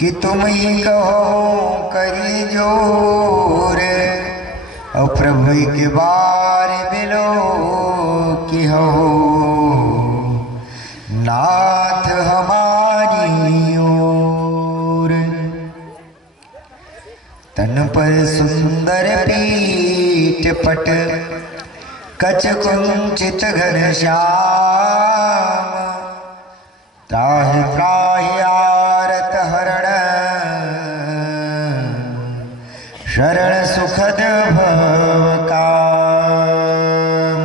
कि तुम ही कहो करी जोर, और प्रभु के बार बिलो कि हो नाथ हमारी ओर। तन पर सुंदर पीठ पट कच कुंचित घन श्याम, त्राहि त्राहि आरत हरण शरण सुखद भव काम।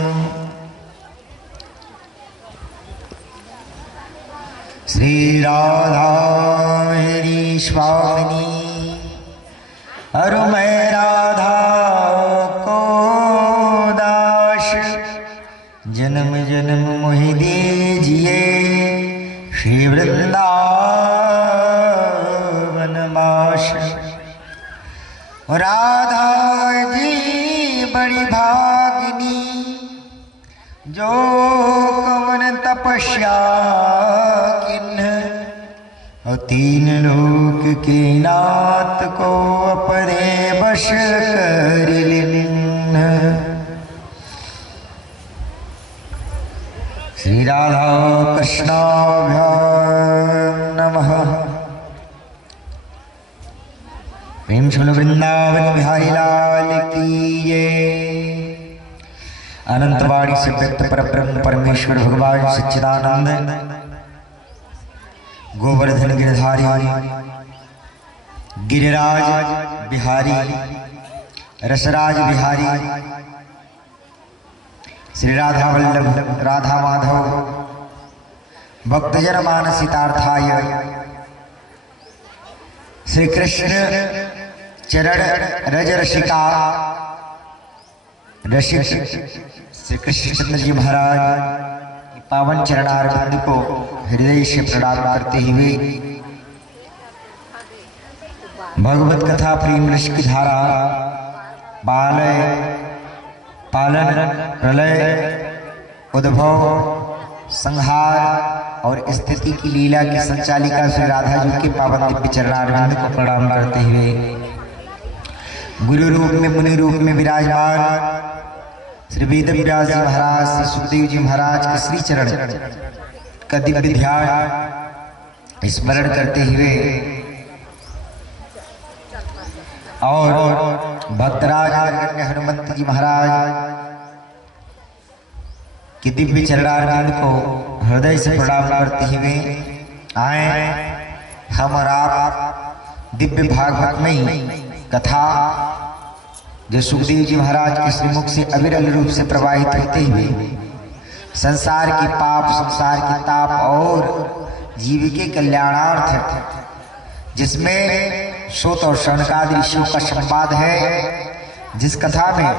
श्री राधा मेरी स्वामिनी, अरु मैं राधा को दास, जन्म जन्म मोहि दीजिए श्री वृंदावन माश। राधा जी बड़ी भागिनी, जो कवन तपस्या किन्ह, और तीन लोक के नाथ को अपने वश कर लिन्ह। श्री राधा कृष्णाभ्याम नमः। प्रेम सुन वृंदावन बिहारी लाल की जय। अनंतवाणी से व्यक्त परब्रह्म परमेश्वर भगवान सच्चिदानंद गोवर्धन गिरधारी गिरिराज बिहारी रसराज बिहारी श्री राधा वल्लभ राधा माधव भक्तजन मानसितार्थाय श्री कृष्ण चरण रज रसिका रसिक श्री कृष्णचंद्र जी महाराज पावन चरणारविंद को हृदय से प्रणाम करते हुए भगवत कथा प्रेम रस की धारा बालय पालन प्रलय उद्भव संहार और स्थिति की लीला की संचालिका श्री राधा जी के पावन दिव्य चरणारविंद को प्रणाम करते हुए गुरु रूप में मुनि रूप में विराजमान श्री वेद व्यास जी महाराज श्री सुखदेव जी महाराज के श्री चरण का दिव्य ध्यान स्मरण करते हुए और भक्तराज हनुमंत जी महाराज के दिव्य चरणारविंद को हृदय से प्रणाम करते हुए आए हम और आप दिव्य भागवत में कथा जो सुखदेव जी महाराज के श्रीमुख से अविरल रूप से प्रवाहित होते हुए संसार की पाप संसार की ताप और जीव के कल्याणार्थ जिसमें सूत और शौनकादि ऋषियों का संवाद है, जिस कथा में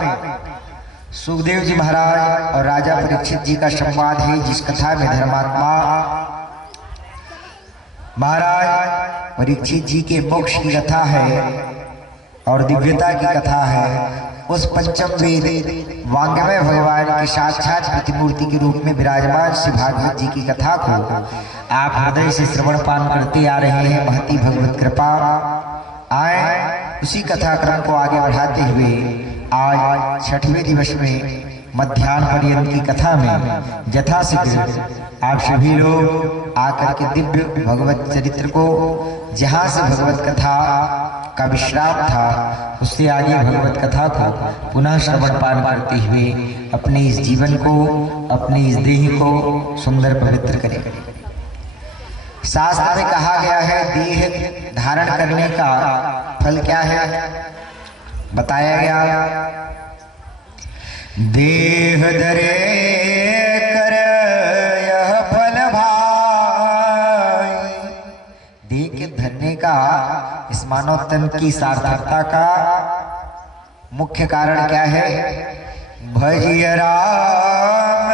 सुखदेव जी महाराज और राजा परीक्षित जी का संवाद है, जिस कथा में धर्मात्मा महाराज परीक्षित जी के मोक्ष की कथा है और दिव्यता की कथा है, उस पंचम वेद वांग्मय भगवान की साक्षात प्रतिमूर्ति के रूप में विराजमान श्री भागवत जी की कथा को आप हृदय से श्रवण पान करते आ रहे हैं। महती भगवत कृपा। आए उसी कथा क्रम को आगे बढ़ाते हुए आज छठवें दिवस में मध्याह्न पर्यंत की कथा में यथाशीघ्र आप सभी लोग आकर के दिव्य भगवत चरित्र को, जहाँ से भगवत कथा का विश्राम था, उससे आगे भगवत कथा को पुनः श्रवण पान करते हुए अपने इस जीवन को, अपने इस देह को सुंदर पवित्र करें। शास्त्र में कहा गया है देह धारण करने का फल क्या है, बताया गया देह धरे कर यह फल भाई। देह के धरने का इस मानव तन की सार्थकता का मुख्य कारण क्या है? भजिय राम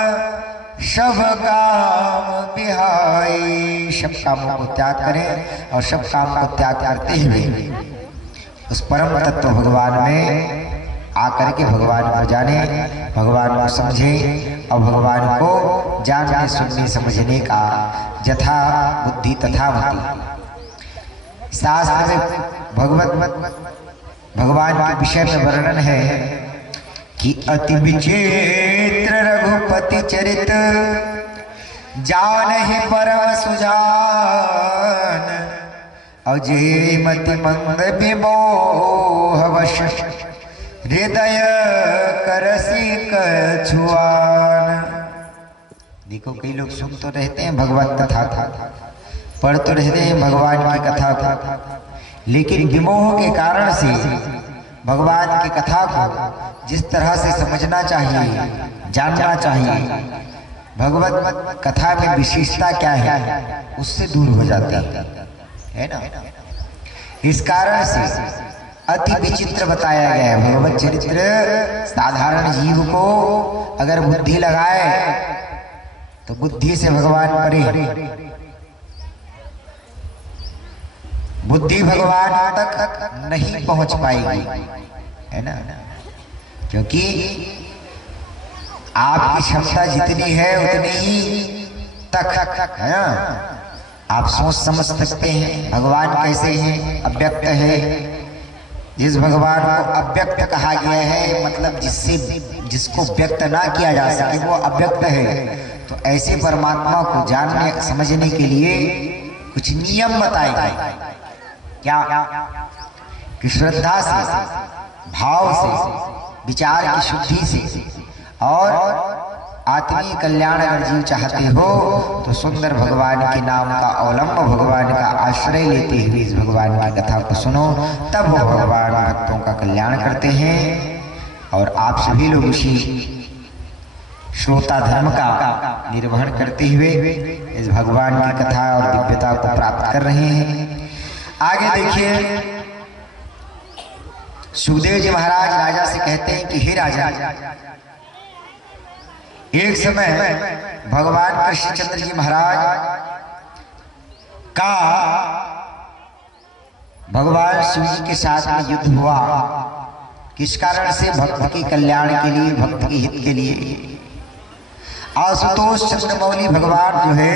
सब काम बिहाई। सब कामों को त्याग करें और सब काम को त्याग करते हुए उस परम तत्व भगवान में आकर के भगवान को जाने, भगवान को समझे और भगवान को जानने सुनने समझने का यथा बुद्धि तथा मति। शास्त्र में भगवान के विषय में वर्णन है कि अति विचित्र रघुपति चरित जानहि परम सुजान, अजय मति मंद विमोह वश हृदय करसी कछुआन। देखो कई लोग सुन तो रहते हैं भगवत कथा, पढ़ तो रहते हैं भगवान की कथा, लेकिन विमोह के कारण से भगवान की कथा को जिस तरह से समझना चाहिए, जानना चाहिए, भगवत कथा में विशेषता क्या है, उससे दूर हो जाता है ना। इस कारण से अति विचित्र बताया गया है भगवत चरित्र। साधारण जीव को अगर बुद्धि लगाए तो बुद्धि से भगवान परे, बुद्धि भगवान तक नहीं पहुंच पाएगी, है ना। क्योंकि आपकी क्षमता जितनी है उतनी ही तक है ना। आप सोच समझ सकते हैं भगवान कैसे हैं, अव्यक्त है। जिस भगवान को अव्यक्त कहा गया है, मतलब जिसको व्यक्त ना किया जा सके वो अव्यक्त है। तो ऐसे परमात्मा को जानने समझने के लिए कुछ नियम बताए गए। क्या कि श्रद्धा से, भाव से, विचार की शुद्धि से और आत्मीय कल्याण अगर जीव चाहते हो तो सुंदर भगवान के नाम का अवलंब, भगवान का आश्रय लेते हुए इस भगवान की कथा को सुनो, तब वो भगवान भक्तों का कल्याण करते हैं। और आप सभी लोग उसी श्रोता धर्म का निर्वहन करते हुए इस भगवान की कथा और दिव्यता को प्राप्त कर रहे हैं। आगे देखिए, सुखदेव जी महाराज राजा से कहते हैं कि हे राजा, एक समय भगवान कृष्णचंद्र जी महाराज का भगवान शिव जी के साथ में युद्ध हुआ। किस कारण से? भक्त के कल्याण के लिए, भक्त के हित के लिए। आशुतोष चंद्रमौली भगवान जो है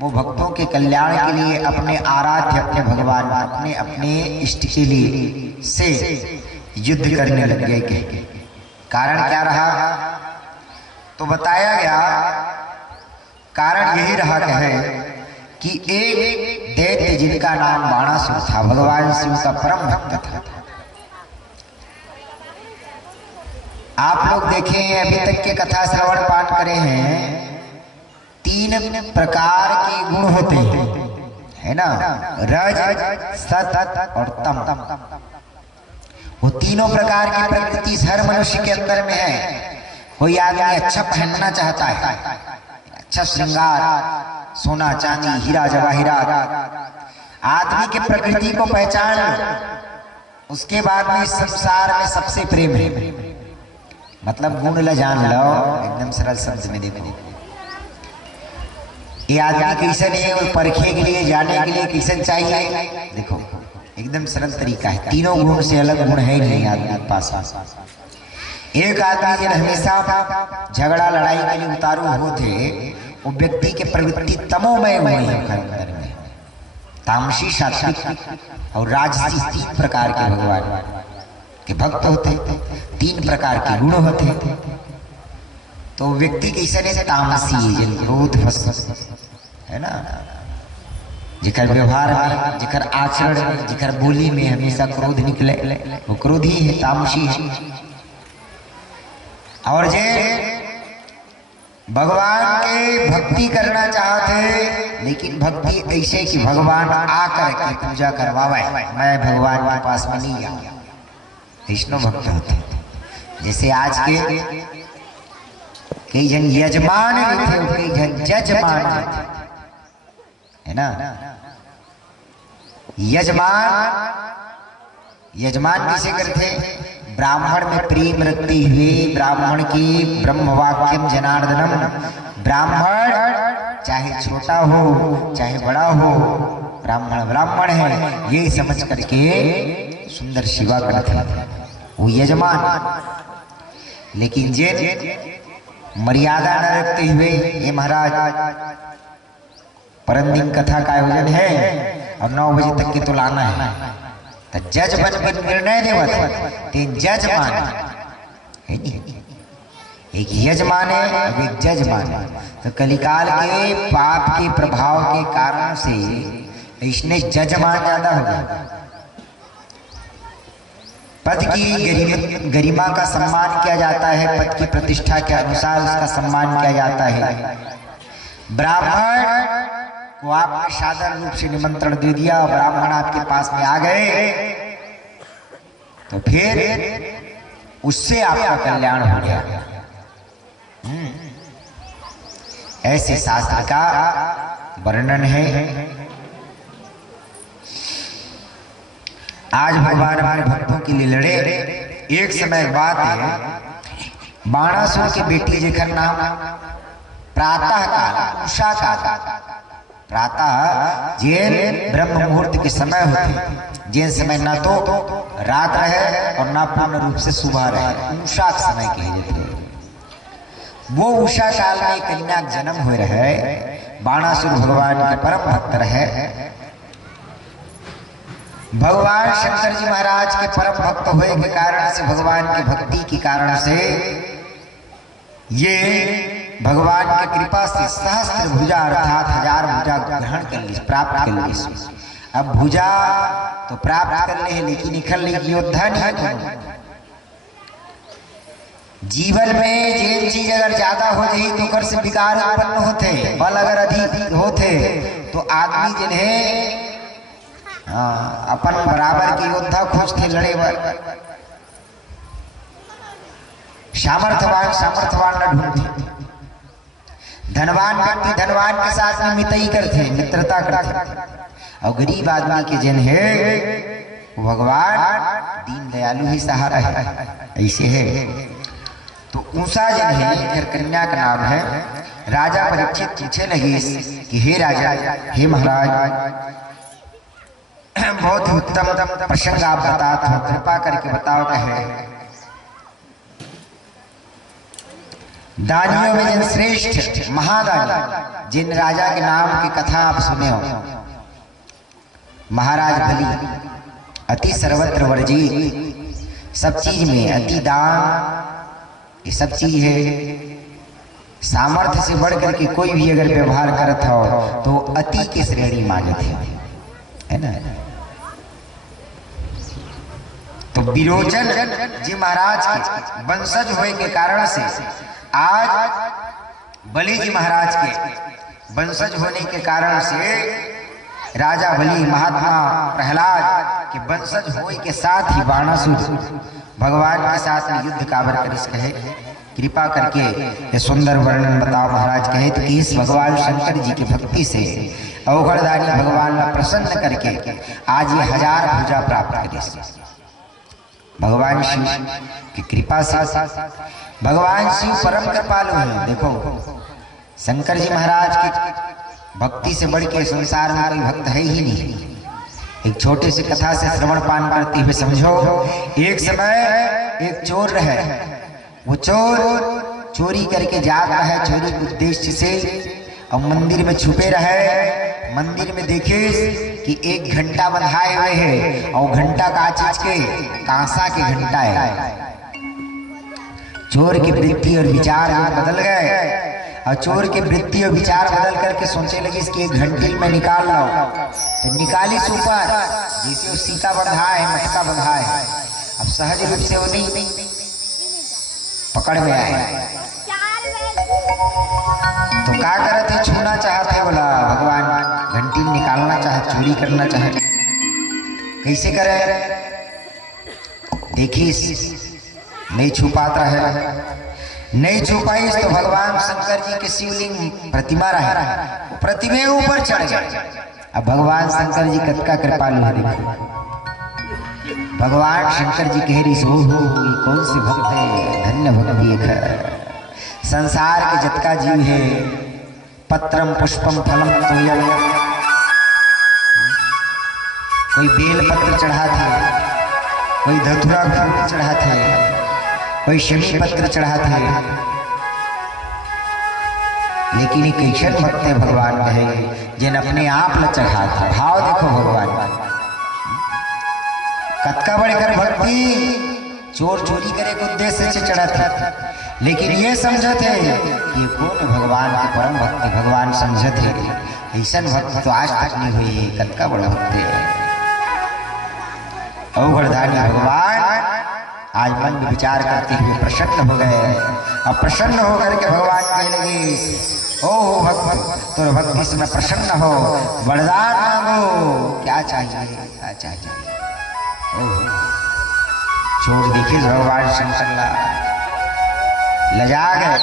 वो भक्तों के कल्याण के लिए अपने आराध्य, अपने भगवान, अपने इष्ट के लिए से युद्ध करने लग गए। कारण क्या रहा? तो बताया गया कारण यही रहा है कि एक दैत्य जिनका नाम बाणासुर था, भगवान शिव का परम भक्त था। आप लोग देखें, अभी तक के कथा श्रवण पाठ करे हैं, 3 प्रकार के गुण होते हैं, है ना। रज, सत और तम। वो तीनों प्रकार की प्रकृति हर मनुष्य के अंदर में है। कोई आदमी अच्छा पहनना चाहता है, अच्छा श्रृंगार, सोना चांदी हीरा जवाहिरात, आदमी के प्रकृति को पहचान लो। उसके बाद में संसार में सबसे प्रेम है, मतलब गुण ला जान लो। एकदम सरल शब्द में देखो, ये आदमी कैसन है, वो परखे के लिए, जाने के लिए कैसन चाहिए। देखो एकदम सरल तरीका है, तीनों गुण से अलग गुण है नहीं आदमी के पास। एक आदमी जिन हमेशा झगड़ा लड़ाई के लिए उतारू होते, वो व्यक्ति के प्रवृत्ति तमोमय हुए हैं। तामसी, सात्विक और राजसी 3 प्रकार के भगवान के भक्त होते, 3 प्रकार के गुण होते। तो व्यक्ति कैसे ने तामसी, जिन क्रोध है ना, जिकर व्यवहार में, जिकर आचरण में, जिकर बोली में हमेशा क्रोध निकले, वो क्रोधी है, तामसी है। और जे भगवान के भक्ति करना चाहते, लेकिन भक्ति ऐसे कि भगवान आकर के पूजा करवावे, मैं भगवान के पास में नहीं आऊँ, विष्णु भक्त होते। जैसे आज के कई जन यजमान थे, कई जन जजमान थे, है ना। यजमान किसे करते? ब्राह्मण में प्रेम रखते हुए, ब्राह्मण की ब्रह्मवाक्यम जनार्दनम, ब्राह्मण चाहे छोटा हो चाहे बड़ा हो, ब्राह्मण ब्राह्मण है ये समझ करके सुंदर सेवा करते हैं, वो यजमान। लेकिन जे मर्यादा न रखते हुए, ये महाराज परम दिन कथा का आयोजन है, और 9 बजे तक के तो लाना है। तो जज बन के निर्णय देवत तीन जज माने है नहीं, एक यजमान है और एक जज माने। तो कलिकाल के पाप के प्रभाव के कारण से इसने जजमान ज्यादा हो गया। पद की गरिमा का सम्मान किया जाता है, पद की प्रतिष्ठा के अनुसार उसका सम्मान किया जाता है। ब्राह्मण को आपने सादर रूप से निमंत्रण दे दिया, ब्राह्मण आपके पास में आ गए तो फिर उससे आपका कल्याण हो गया। ऐसे शास्त्र का वर्णन है। आज भगवान हमारे भक्तों के लिए लड़े। एक समय एक बात है, बाणासुर की बेटी जेकर नाम प्रातः काल उषा काल, प्रातः जेन ब्रह्म मुहूर्त के समय होते, जिन समय न तो रात रहे और न पूर्ण रूप से सुबह रहे, उषा के समय कहे जाते हैं। वो उषा काल में कन्या जन्म हुए रहे। बाणासुर भगवान के परम भक्त रहे। भगवान शंकर जी महाराज के परम भक्त हुए के कारण से, भगवान की भक्ति के कारण से ये भगवान की कृपा से सहस्त्र भुजा अर्थात 1000 भुजा ग्रहण कर ली, प्राप्त कर ली। अब भुजा तो प्राप्त कर ले, लेकिन निखल ले योद्धा नहीं। जीवन में जे चीज अगर ज्यादा हो जाए तो कर से विकार उत्पन्न होते, बल अगर अधिक होते तो आदमी जिन्हें अपन बराबर के योद्धा खोजते लड़े बर। सामर्थ्यवान न ढूंढते। धनवान व्यक्ति धनवान के साथ में मितई करते, मित्रता करते। और गरीब आदमी के जन है भगवान दीन दयालु ही सहारा है, ऐसे है। तो ऊषा जन है, कन्या का नाम है। राजा परीक्षित पूछे लगे कि हे राजा, हे महाराज, बहुत ही उत्तम प्रसंग आप बताते हो, कृपा करके बताओ। कहे दानियों में जिन श्रेष्ठ महादानी, जिन राजा के नाम की कथा आप सुने हो, महाराज बलि अति सर्वत्र वर्जित, सब चीज में अति दान, ये सब चीज है। सामर्थ्य से बढ़ करके कोई भी अगर व्यवहार करता हो तो अति की श्रेणी मांगते है ना। तो विरोचन जी महाराज के वंशज होने के कारण से आज बलि जी महाराज के वंशज होने के कारण से राजा बलि महात्मा प्रहलाद के वंशज होने के साथ ही बाणासुर भगवान के साथ में युद्ध काबर करिस। कहे कृपा करके ये सुंदर वर्णन बताओ महाराज। कहे तो इस भगवान शंकर जी की भक्ति से अवघड़दानी भगवान ने प्रसन्न करके आज ये 1000 भुजा प्राप्त करिस। भगवान शिव की कृपा से, भगवान शिव परम कृपालु हैं। देखो शंकर जी महाराज की भक्ति से बढ़ के संसार में कोई भक्त है ही नहीं। एक छोटी सी कथा से श्रवण पान करते हुए समझो। एक समय एक चोर रहे, वो चोर चोरी करके जाता है चोरी के उद्देश्य से, और मंदिर में छुपे रहे। मंदिर में देखे कि एक घंटा बंधाए हुए है, और घंटा का चीज के कांसा के घंटा है। चोर की वृत्ति और विचार बदल गए, और चोर की वृत्ति और विचार बदल करके सोचने लगी इसकी एक घंटी में निकाल लो। तो निकाली ऊपर, जिसे वो सीता बंधा है, मटका बंधा है। अब सहज रूप से वो नहीं पकड़ में आए। तो क्या करते, छूना चाहते, बोला भगवान घंटी निकालना चाहे, चोरी करना चाहे, कैसे करे। देखिए नहीं छुपाता है, नहीं छुपाई तो भगवान शंकर जी के शिवलिंग प्रतिमा रहे, प्रतिमे ऊपर चढ़ गए। अब भगवान शंकर जी कतका कृपालु है। देखो भगवान शंकर जी कह रही हो कौन सी भक्त है, धन्य भक्ति एक है। संसार के जतका जीव है, पत्रम पुष्पम फलम तोयम, कोई बेल पत्र चढ़ा थे, कोई धतुरा फूल चढ़ा थे, कोई शमी पत्र चढ़ा थे, लेकिन एक कैसन भक्त है भगवान कहे जिन अपने आप न चढ़ा था। भाव देखो भगवान भक्ति चोर चोरी करे के उद्देश्य से चढ़ा था, लेकिन ये समझत है कि ये कौन भगवान के परम भक्त भगवान समझत है। ऐसा भक्त तो आज तक नहीं हुई, कतका बड़ा भक्त है। औघड़धानी भगवान आज मन में विचार करते हुए प्रसन्न हो गए, और प्रसन्न होकर के भगवान कहने लगे, ओ भक्त तो भक्ति से मैं प्रसन्न हो, वरदान मांगो, क्या चाहिए क्या चाहिए। चोर देखिए भगवान शंकर लजा गए,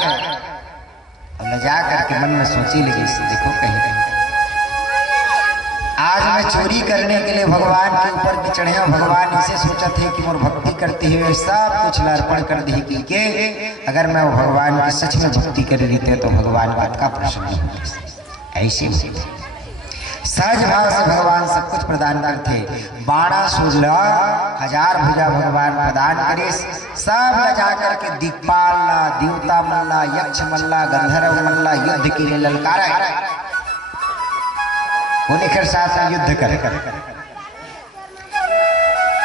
और लजा करके मन में सोची लगी, देखो कहीं आज मैं चोरी करने के लिए भगवान के ऊपर भी चढ़े, भगवान इसे सोचा थे कि मोर भक्ति करते हुए सब कुछ अर्पण कर दी के अगर मैं वो भगवान की सच में भक्ति कर लेते तो भगवान बात का प्रसन्न होता। ऐसे सहज भाव से भगवान सब कुछ प्रदान करते, 12-16 हजार भुजा भगवान प्रदान करे, सब लजा करके दिक्पाल देवता मल्ला यक्ष मल्ला गंधर्व मल्ला युद्ध के लिए ललकारा, उन्हीं के साथ युद्ध करे।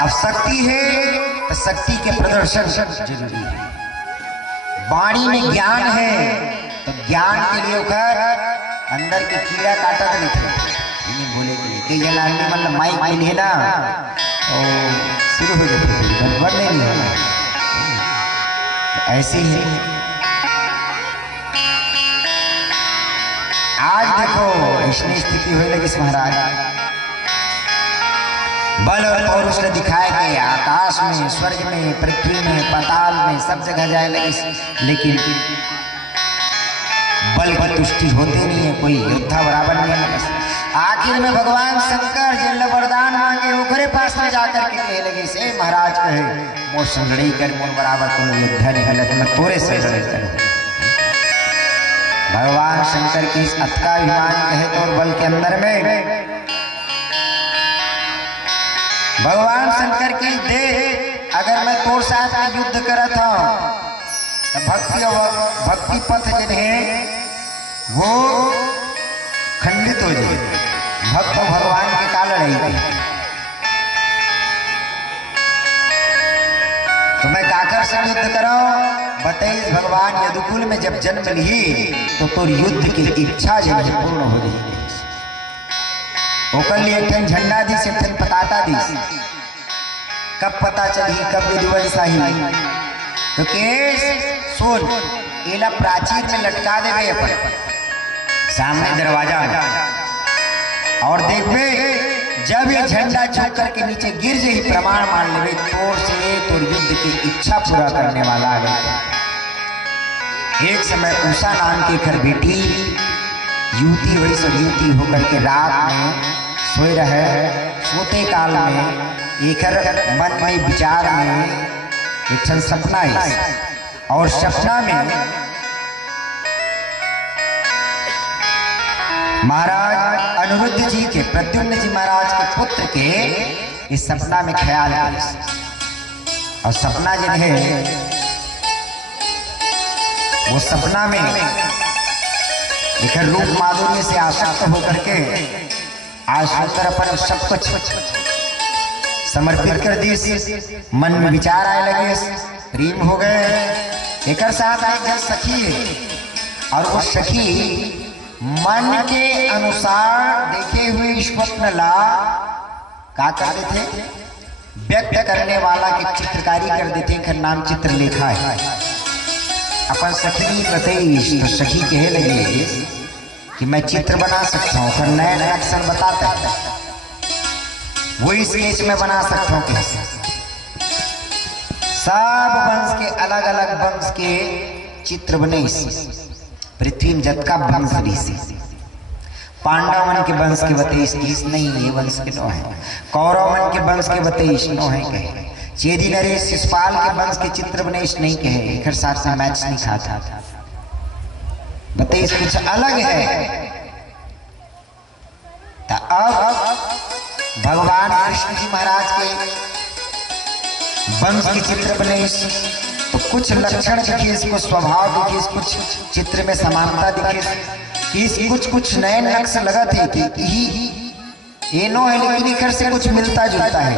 अब शक्ति है तो शक्ति के प्रदर्शन जरूरी है, वाणी में ज्ञान है तो ज्ञान के लिए उखर अंदर के कीड़ा काटा नहीं थे, बोले के लिए कई जना आदमी मतलब माइक में लिए ना तो शुरू हो जाते बंद नहीं होना, ऐसे ही आज देखो ऐसी स्थिति हुई लगी महाराज, बल और पौरुष ने दिखाए गए, आकाश में स्वर्ग में पृथ्वी में पाताल में सब जगह जाए लगी, लेकिन बल की तुष्टि होती नहीं है, कोई योद्धा बराबर नहीं है। आखिर में भगवान शंकर जिन वरदान मांगे ओकरे पास में जाकर के कहे लगे, से महाराज कहे मोर संगड़ी कर मोर बराबर को योद्धा नहीं हलत, मैं तोरे से लड़ाई करूं। भगवान शंकर की इस अथका अभिमान कहे तो और बल के अंदर में भगवान शंकर की देह अगर मैं तोर साथ में युद्ध करत हूं तो भक्ति पथ जिन्हें वो खंडित हो जाए, भक्त भगवान के काल लड़ाई तो मैं काकर से युद्ध कराऊं। बताइए भगवान यदुकुल में जब जन्म ली तो तोर युद्ध की इच्छा जो है पूर्ण हो गई, ओकर लिए एक झंडा दी से एक पताका दी, कब पता चली कब विधिवत सही तो केस सोन एला प्राचीर में लटका देवे अपन सामने दरवाजा और देखबे जब ये झंडा झुक करके नीचे गिर जाए प्रमाण मान लेवे तोर से तोर युद्ध की इच्छा पूरा करने वाला आ गया। एक समय उषा नाम की घर बेटी युवती हुई सब युवती होकर के रात में सोए रहे, सोते काल में एक मन में विचार में एक सपना है, और सपना में महाराज अनिरुद्ध जी के प्रद्युम्न जी महाराज के पुत्र के इस सपना में ख्याल है, और सपना जो है वो सपना में एक रूप माधुर्य से आसक्त होकर के आज सुंदर पर सब कुछ समर्पित कर दी, मन में विचार आए लगे, प्रेम हो गए, एक साथ एक जल सखी है, और वो सखी मन के अनुसार देखे हुए स्वप्न ला क्या करते थे, व्यक्त करने वाला की चित्रकारी कर देते हैं, नाम चित्र लेखा है। अपन सखी बताइए तो सखी कहे लगे कि मैं चित्र बना सकता हूँ, फिर नए नए अक्षर बताता है, वही स्केच में बना सकता हूँ कैसे। सब वंश के अलग अलग वंश के चित्र बने, पृथ्वी में जत का वंश ऋषि, पांडव मन के वंश के बतेश नहीं, ये वंश के नो है, कौरव मन के वंश के बतेश नो है कहे, चेदी नरेश शिशुपाल के वंश के चित्र बनेश नहीं कहे, एक साथ से मैच नहीं खाता, बतेश कुछ अलग है। तो अब भगवान कृष्ण जी महाराज के वंश के चित्र बनेश तो कुछ लक्षण दिखे, इसको स्वभाव दिखे, कुछ चित्र में समानता दिखे, कि कुछ नए नक्श लगा थे कि ये नो है, लेकिन इधर से कुछ मिलता जुलता है।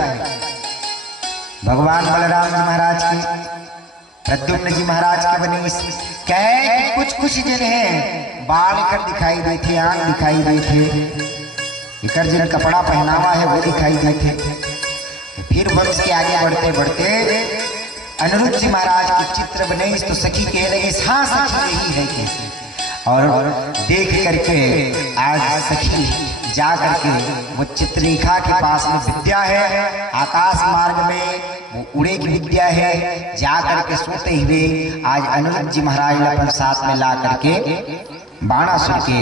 भगवान बलराम जी महाराज की, प्रद्युम्न जी महाराज के बनी कहे कि कुछ कुछ जिन्हें बाल इकर दिखाई दे थे, आंख दिखाई दे थे, इकर जिन कपड़ा पहनावा है वो दिखाई दे थे। तो फिर वंश के आगे बढ़ते बढ़ते अनिरुद्ध जी महाराज के चित्र बने तो सखी कह लगे हाँ सखी यही है कैसे। और देख करके आज सखी जा करके वो चित्ररेखा के पास में विद्या है, आकाश मार्ग में वो उड़े की विद्या है, जा करके सोते हुए आज अनिरुद्ध जी महाराज अपन साथ में ला करके बाणासुर के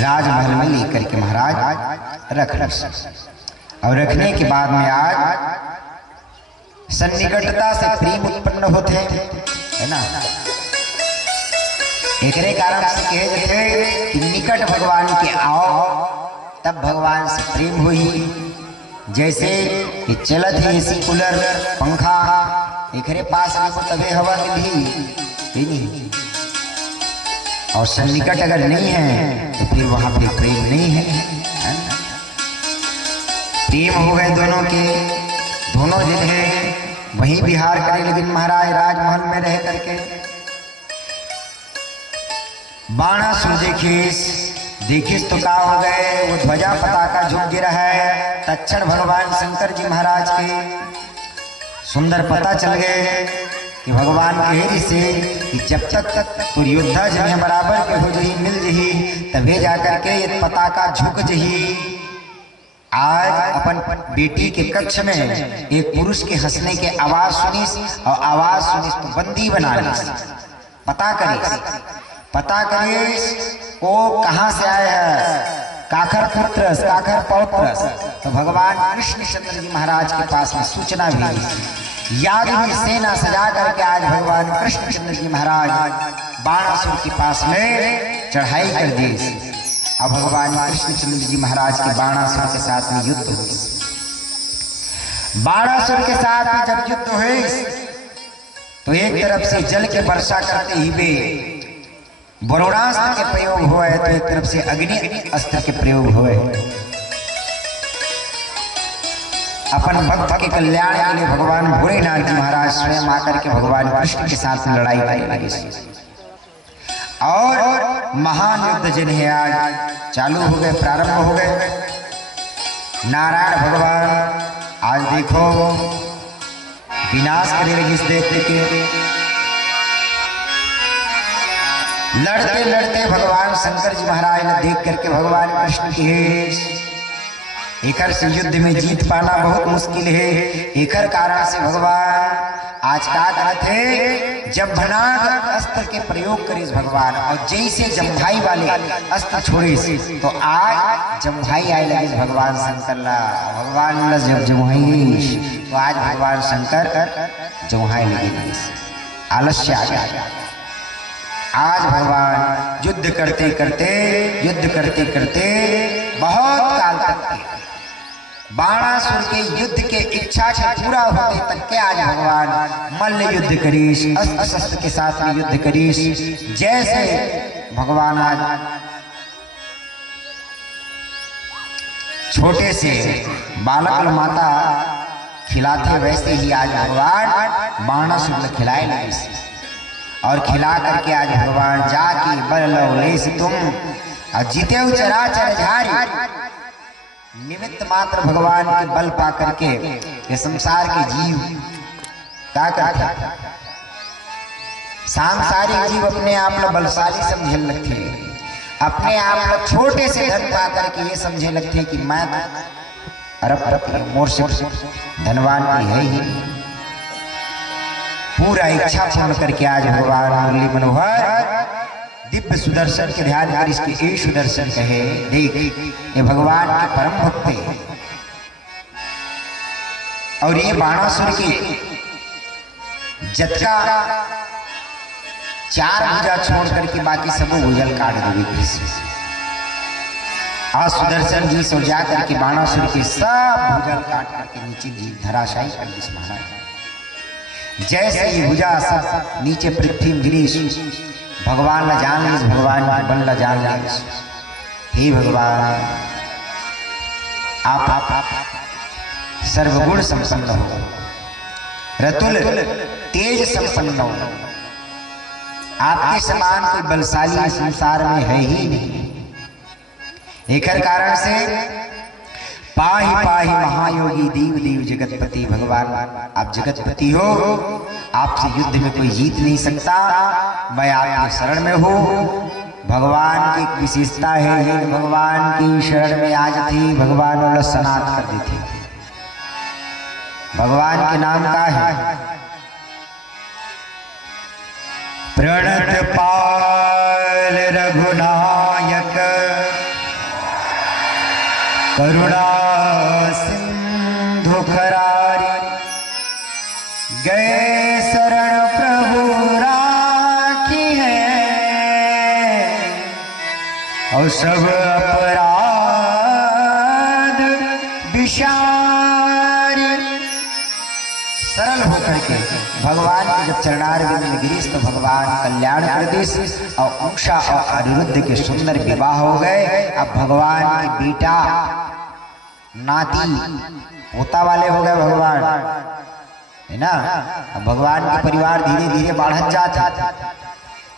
राजमहल में लेकर के महाराज रख और रखने के बाद में आज सन्निकटता से प्रेम उत्पन्न होते है ना। एक कारण से कहे थे कि निकट भगवान के आओ तब भगवान से प्रेम हुई। जैसे कि चलत है इसी कूलर पंखा एकरे पास में को तबे हवा मिली नहीं, और सन्निकट अगर नहीं है तो फिर वहां पे प्रेम नहीं है। प्रेम हो गए दोनों के, दोनों जिन्हें वहीं विहार करे, लेकिन महाराज राजमहल में रह करके बाणासुर देखिस तो का हो गए, वो ध्वजा पताका झुक गिरा है। तक्षण भगवान शंकर जी महाराज के सुंदर पता चल गए कि भगवान कहे से कि जब तक तो योद्धा जिन्हें बराबर के हो जही मिल जही तभी जाकर के ये पताका झुक जही। आज अपन बेटी के कक्ष में एक पुरुष के हंसने के आवाज सुनिस और आवाज सुनिस तो बंदी बना लिस, पता करिए वो कहाँ से आए हैं, काखर पुत्र काखर पौत्र। तो भगवान कृष्ण चंद्र जी महाराज के पास में सूचना भेजी, याद में सेना सजा करके आज भगवान कृष्ण चंद्र जी महाराज बाणासुर के पास में चढ़ाई कर दी। अब भगवान कृष्ण चंद्र जी महाराज के बाणासुर के साथ में युद्ध हुई। बाणासुर के साथ जब युद्ध हुई तो एक तरफ से जल के वर्षा करते हुए वरुणास्त्र के प्रयोग हुए, तो एक तरफ से अग्नि अस्त्र के प्रयोग हुए। अपन भक्त के कल्याण के लिए भगवान भोलेनाथ जी महाराज स्वयं आकर के भगवान कृष्ण के साथ में लड़ाई करने लगे और महान युद्ध जिन्हें आज चालू हो गए, प्रारंभ हो गए। नारायण भगवान आज देखो विनाश करने लगे इस दैत्य के। लड़ते लड़ते भगवान शंकर जी महाराज ने देख करके भगवान कृष्ण के एकर से युद्ध में जीत पाना बहुत मुश्किल है। एकर कारण से भगवान आज का करते जब भनाक अस्त्र के प्रयोग करे भगवान, और जैसे जम्भाई वाले अस्त्र छोड़े तो आज जम्भाई आए लगे भगवान शंकर ला। भगवान जब जम्भाई तो आज भगवान शंकर जम्भाई लगे, आलस्य आ गया। आज भगवान युद्ध करते करते बहुत काल तक बाणासुर के युद्ध के इच्छा के पूरा होते तक के आज भगवान मल्ल युद्ध करीश, अस्त्र शस्त्र के साथ में युद्ध करीश। जैसे भगवान आज छोटे से बालक माता खिलाते वैसे ही आज भगवान बाणासुर को खिलाए लगे, और खिला करके आज भगवान जाके बल लेस तुम और जीते चराचर झारी। निमित्त मात्र भगवान के बल पा करके ये संसार के जीव क्या करते, सांसारिक जीव अपने आप में बलशाली समझे लगते, अपने आप में छोटे से धन पा करके ये समझे लगते कि मैं अरब मोर से धनवान है ही। पूरा इच्छा पूर्ण करके आज भगवान मुरली मनोहर दिव्य सुदर्शन के ध्यान कर इसके ए सुदर्शन कहे देख ये भगवान के परम भक्त है। और ये बाणासुर के जतका 4 भुजा छोड़ करके बाकी सब भुजल काट देवे। आज सुदर्शन जी सो जा करके बाणासुर के सब भुजल काट करके नीचे धराशायी कर दी महाराज। जैसे ही भुजा सब नीचे पृथ्वी गिरी भगवान ला जान लीस, भगवान के बल ला जान लीस। हे भगवान आप सर्वगुण संपन्न हो, रतुल तेज संपन्न, आपके समान कोई बलशाली संसार में है ही नहीं। एकर कारण से पाहि पाहि महायोगी दीव दीव जगतपति भगवान, आप जगतपति हो, आपसे युद्ध में कोई जीत नहीं सकता। मैं आपकी शरण में हूँ। भगवान की एक विशेषता है, ये भगवान की शरण में आज थी भगवान और सनात कर दी थी। भगवान के नाम का है प्रणत पाल रघुनायक करुणा सिंधु खरारी, गए शरण प्रभु राखी है और सब अपराध विशारी। सरल होकर के भगवान के जब चरणारविंद में गिरीश तो भगवान कल्याण कर दी और उषा और अनिरुद्ध के सुंदर विवाह हो गए। अब भगवान की बेटा नाती पोता वाले हो गए भगवान, है ना। अब भगवान के परिवार धीरे धीरे बढ़त जाता,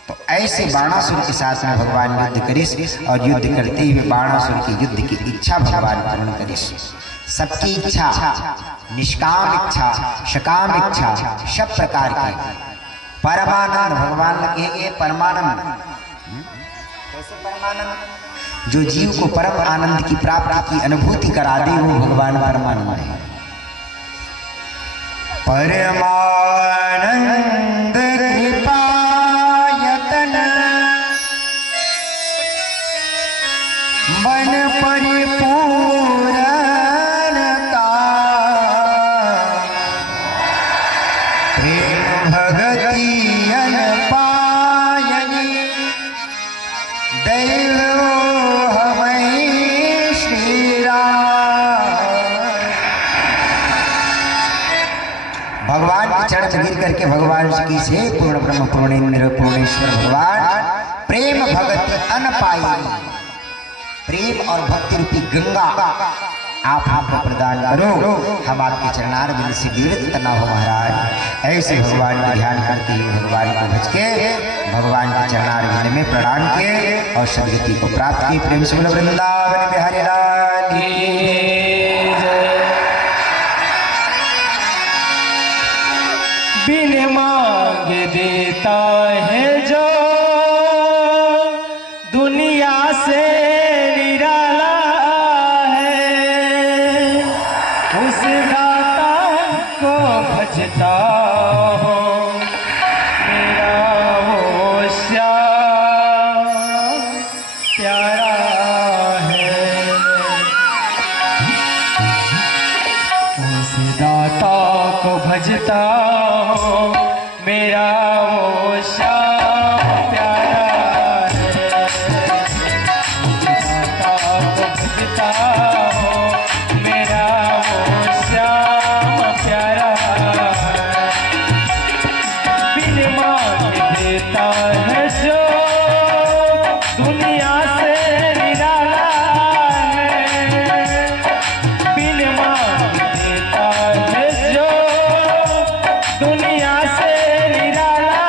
तो ऐसे बाणासुर के साथ में भगवान युद्ध करिस और युद्ध करते हुए बाणासुर की युद्ध की इच्छा भगवान पूर्ण करिस। सबकी इच्छा, निष्काम इच्छा, सकाम इच्छा, सब प्रकार की परमानंद भगवान कहेंगे। परमानंद कैसे परमानंद? जो जीव को परम आनंद की प्राप्ति की अनुभूति करा दे वो भगवान परमानंद है। परमानंद कृपा यतन मन परिपूर्णता, प्रेम भगति अन पायनी, दैव हमें श्री राम। भगवान के चरण गिर करके भगवान की से पूर्ण ब्रह्म पूर्णेन्द्र पूर्णेश्वर भगवान प्रेम भगति अन पायनी, प्रेम और भक्ति रूपी गंगा आप हमको प्रदान करो, हम आपके चरणारविंद से विरक्त न हो महाराज। ऐसे भगवान का ध्यान करते हुए भगवान को भज के भगवान के चरणारविंद में प्रणाम किए और सदगति को प्राप्त किए। प्रेम से बोलो वृंदावन बिहारी लाल की जय। बिन मांग देता है जो दुनिया से निराला है, उस दाता को भजता हूँ, मेरा वो श्याम प्यारा है। उस दाता को भजता हूँ, मेरा वो श्याम प्यारा है। दाता को भजता हूँ, मेरा वो श्याम प्यारा है। बिन मांग देता है जो दुनिया से निराला है, बिन मांग देता है जो दुनिया से निराला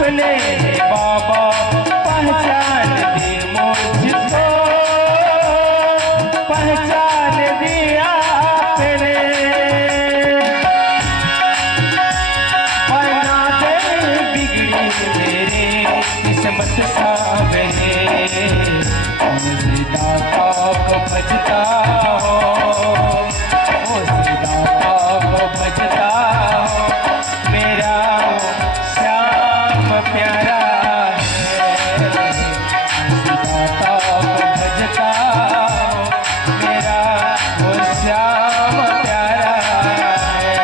अपने बाबा पहचान दे मुझको, पहचान दिया आपने, बना दे बिगड़ी मेरे किस्मत सावरे, उस दाता को भजता हो, उस दाता को भजता हो, मेरा श्याम प्यारा है, उस दाता को भजता हो, मेरा वो श्याम प्यारा है।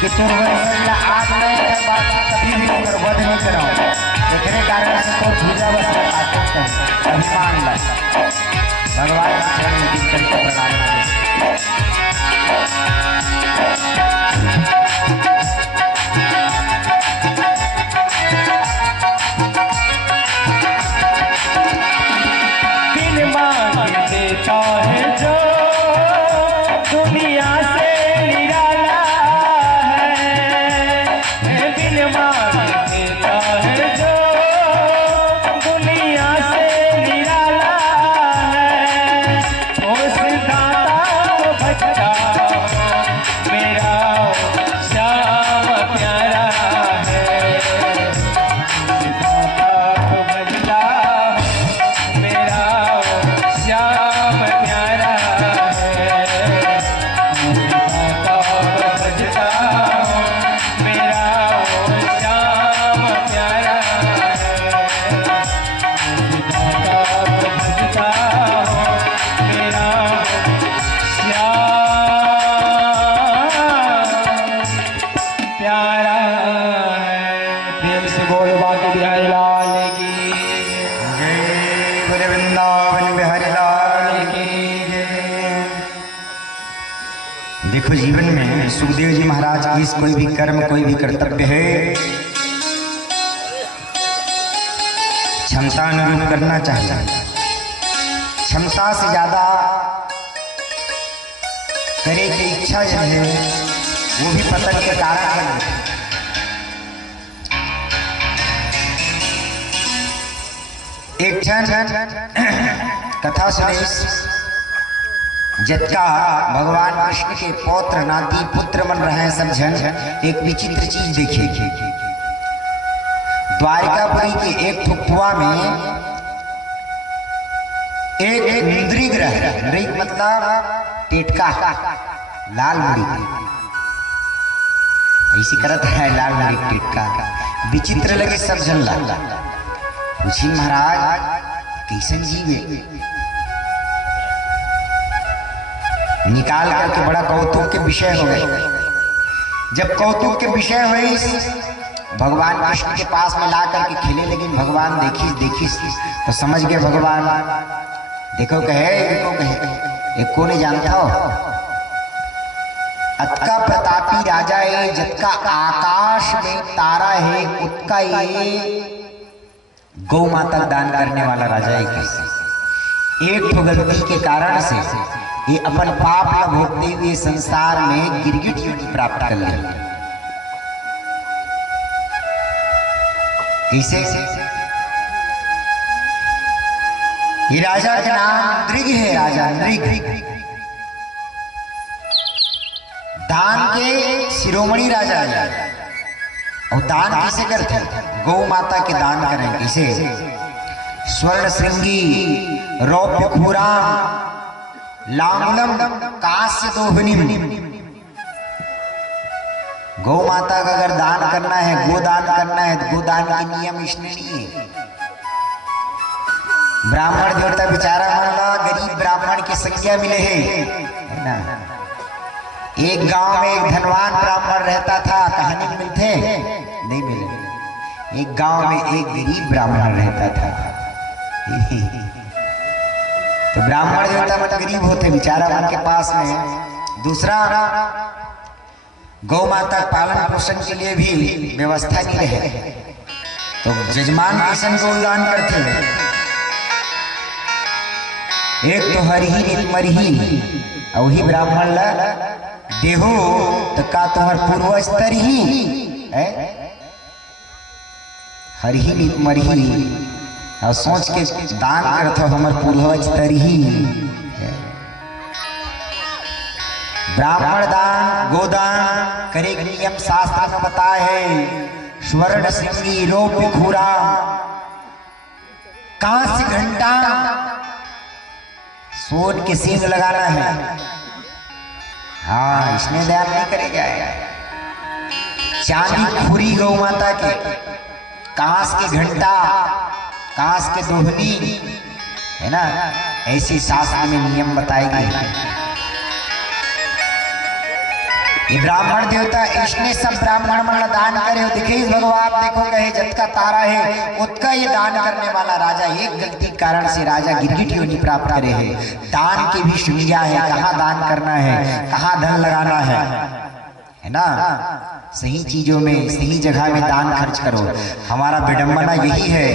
कि तुरवंशल्ला आग नहीं कर बात कभी भी कर वध नहीं कराओ, एकरे कारण से तो पूजा बस काटते हैं अभिमान ला भगवान चरण में कीर्तन को प्रणाम बिन मांग देता है जो दुनिया से निराला है, बिन मांग देता है जो दुनिया से निराला है, उस दाता को भजता मेरा श्याम प्यारा है, उस दाता को भजता मेरा श्याम प्यारा है, उस दाता को भजता मेरा श्याम प्यारा है, उस दाता को भजता मेरा श्याम प्यारा है। प्रेम से बोल बाकी बिहारी लाल की जय बोले वृंदावन बिहारी लाल की जय। देखो जीवन में सुखदेव जी महाराज की कोई भी कर्म कोई भी कर्तव्य है क्षमता अनुरूप करना चाहिए, क्षमता से ज्यादा करे की इच्छा जो है वो भी पतन के कारण है। एक कथा सुनी जटका भगवान कृष्ण के पौत्र नाती पुत्र बन रहे हैं सब जन। एक विचित्र चीज देखी, द्वारिकापुरी के एक ठुकुआ में एक नृग्रह, नृग मतलब टेटका, लाल मुड़ी ऐसी करत है, लाल मुड़ी टेटका विचित्र लगे सब जन ला। पूछी महाराज कैसन जीवे, निकाल करके बड़ा कौतुक के विषय हो गए। जब कौतुक के विषय हुई भगवान कृष्ण के पास में ला करके खेले, लेकिन भगवान देखिस तो समझ गए भगवान, देखो कहे एक को नहीं जानता हो, अतका प्रतापी राजा है, जतका आकाश में तारा है उतका ये गौ माता दान करने वाला राजा है। कैसे एक गलती के कारण से ये अपन पाप न भोगते हुए संसार में गिरगिट योनि प्राप्त कर लिया। कैसे? ये राजा का नाम नृग है, राजा नृग, दान के शिरोमणि राजा है। और दान कैसे करते हैं? गौ माता के दान करें कैसे? स्वर्ण श्रृंगी रौप्य खूरा लांगलम कास्य दोहनी। गौ माता का अगर दान करना है, गोदान करना है, तो गोदान के नियम इसने नहीं है। ब्राह्मण देवता बेचारा मानला गरीब ब्राह्मण की संज्ञा मिले है ना। एक गांव में एक धनवान ब्राह्मण रहता था, कहानी में मिलते नहीं मिले। एक गांव में एक गरीब ब्राह्मण रहता था। तो ब्राह्मण देवता मतलब गरीब होते, बेचारा उनके पास में दूसरा गौ माता पालन पोषण के लिए भी व्यवस्था नहीं रहे, तो जजमान किशन को दान करते हैं। एक तो हरही नीत मरही, और वही ब्राह्मण ला देहो तो का तुम्हार पूर्वज तरही है, हरही नीत मरही और सोच के दान करत हो हमार पूर्वज तरही। ब्राह्मण दान गोदान करे के नियम शास्त्र में बताए है। स्वर्ण श्रृंगी रौप्य खूरा कांस्य घंटा सोन के सींग लगाना है। हाँ इसमें ध्यान नहीं करेगा। चांदी खुरी गौ माता के, कांस के घंटा, कांस के दोहनी है ना, ऐसी शास्त्र में नियम बताए गए। ये ब्राह्मण देवता इसने सब ब्राह्मण मन दान करे। देखिए भगवान देखो कहे जतका तारा है उतका ये दान करने वाला राजा एक गलती के कारण से राजा गिरगिट योनि प्राप्त करे है। दान की भी संज्ञा है, कहाँ दान करना है, कहाँ धन लगाना है ना। सही चीजों में सही जगह में दान खर्च करो। हमारा विडंबना यही है,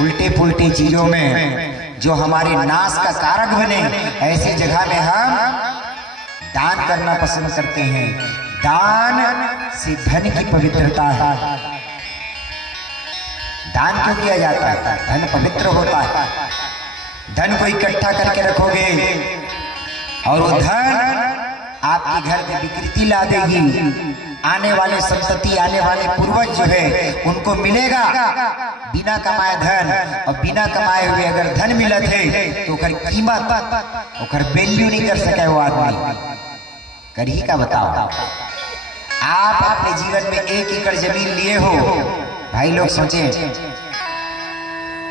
उल्टे पुल्टे चीजों में जो हमारे नाश का कारक बने ऐसी जगह में हम दान करना पसंद करते हैं। दान से धन की पवित्रता है। दान क्यों किया जाता है? धन पवित्र होता है। धन को इकट्ठा करके रखोगे और वो धन आपके घर में विकृति ला देगी। आने वाले संतति, आने वाले पूर्वज जो है उनको मिलेगा बिना कमाए धन, और बिना कमाए हुए अगर धन मिलत है तो ओकर कीमत, ओकर वैल्यू नहीं कर सके वो आदमी। करही का बताओ। आप अपने जीवन में 1 एकड़ जमीन लिए हो, भाई लोग सोचे,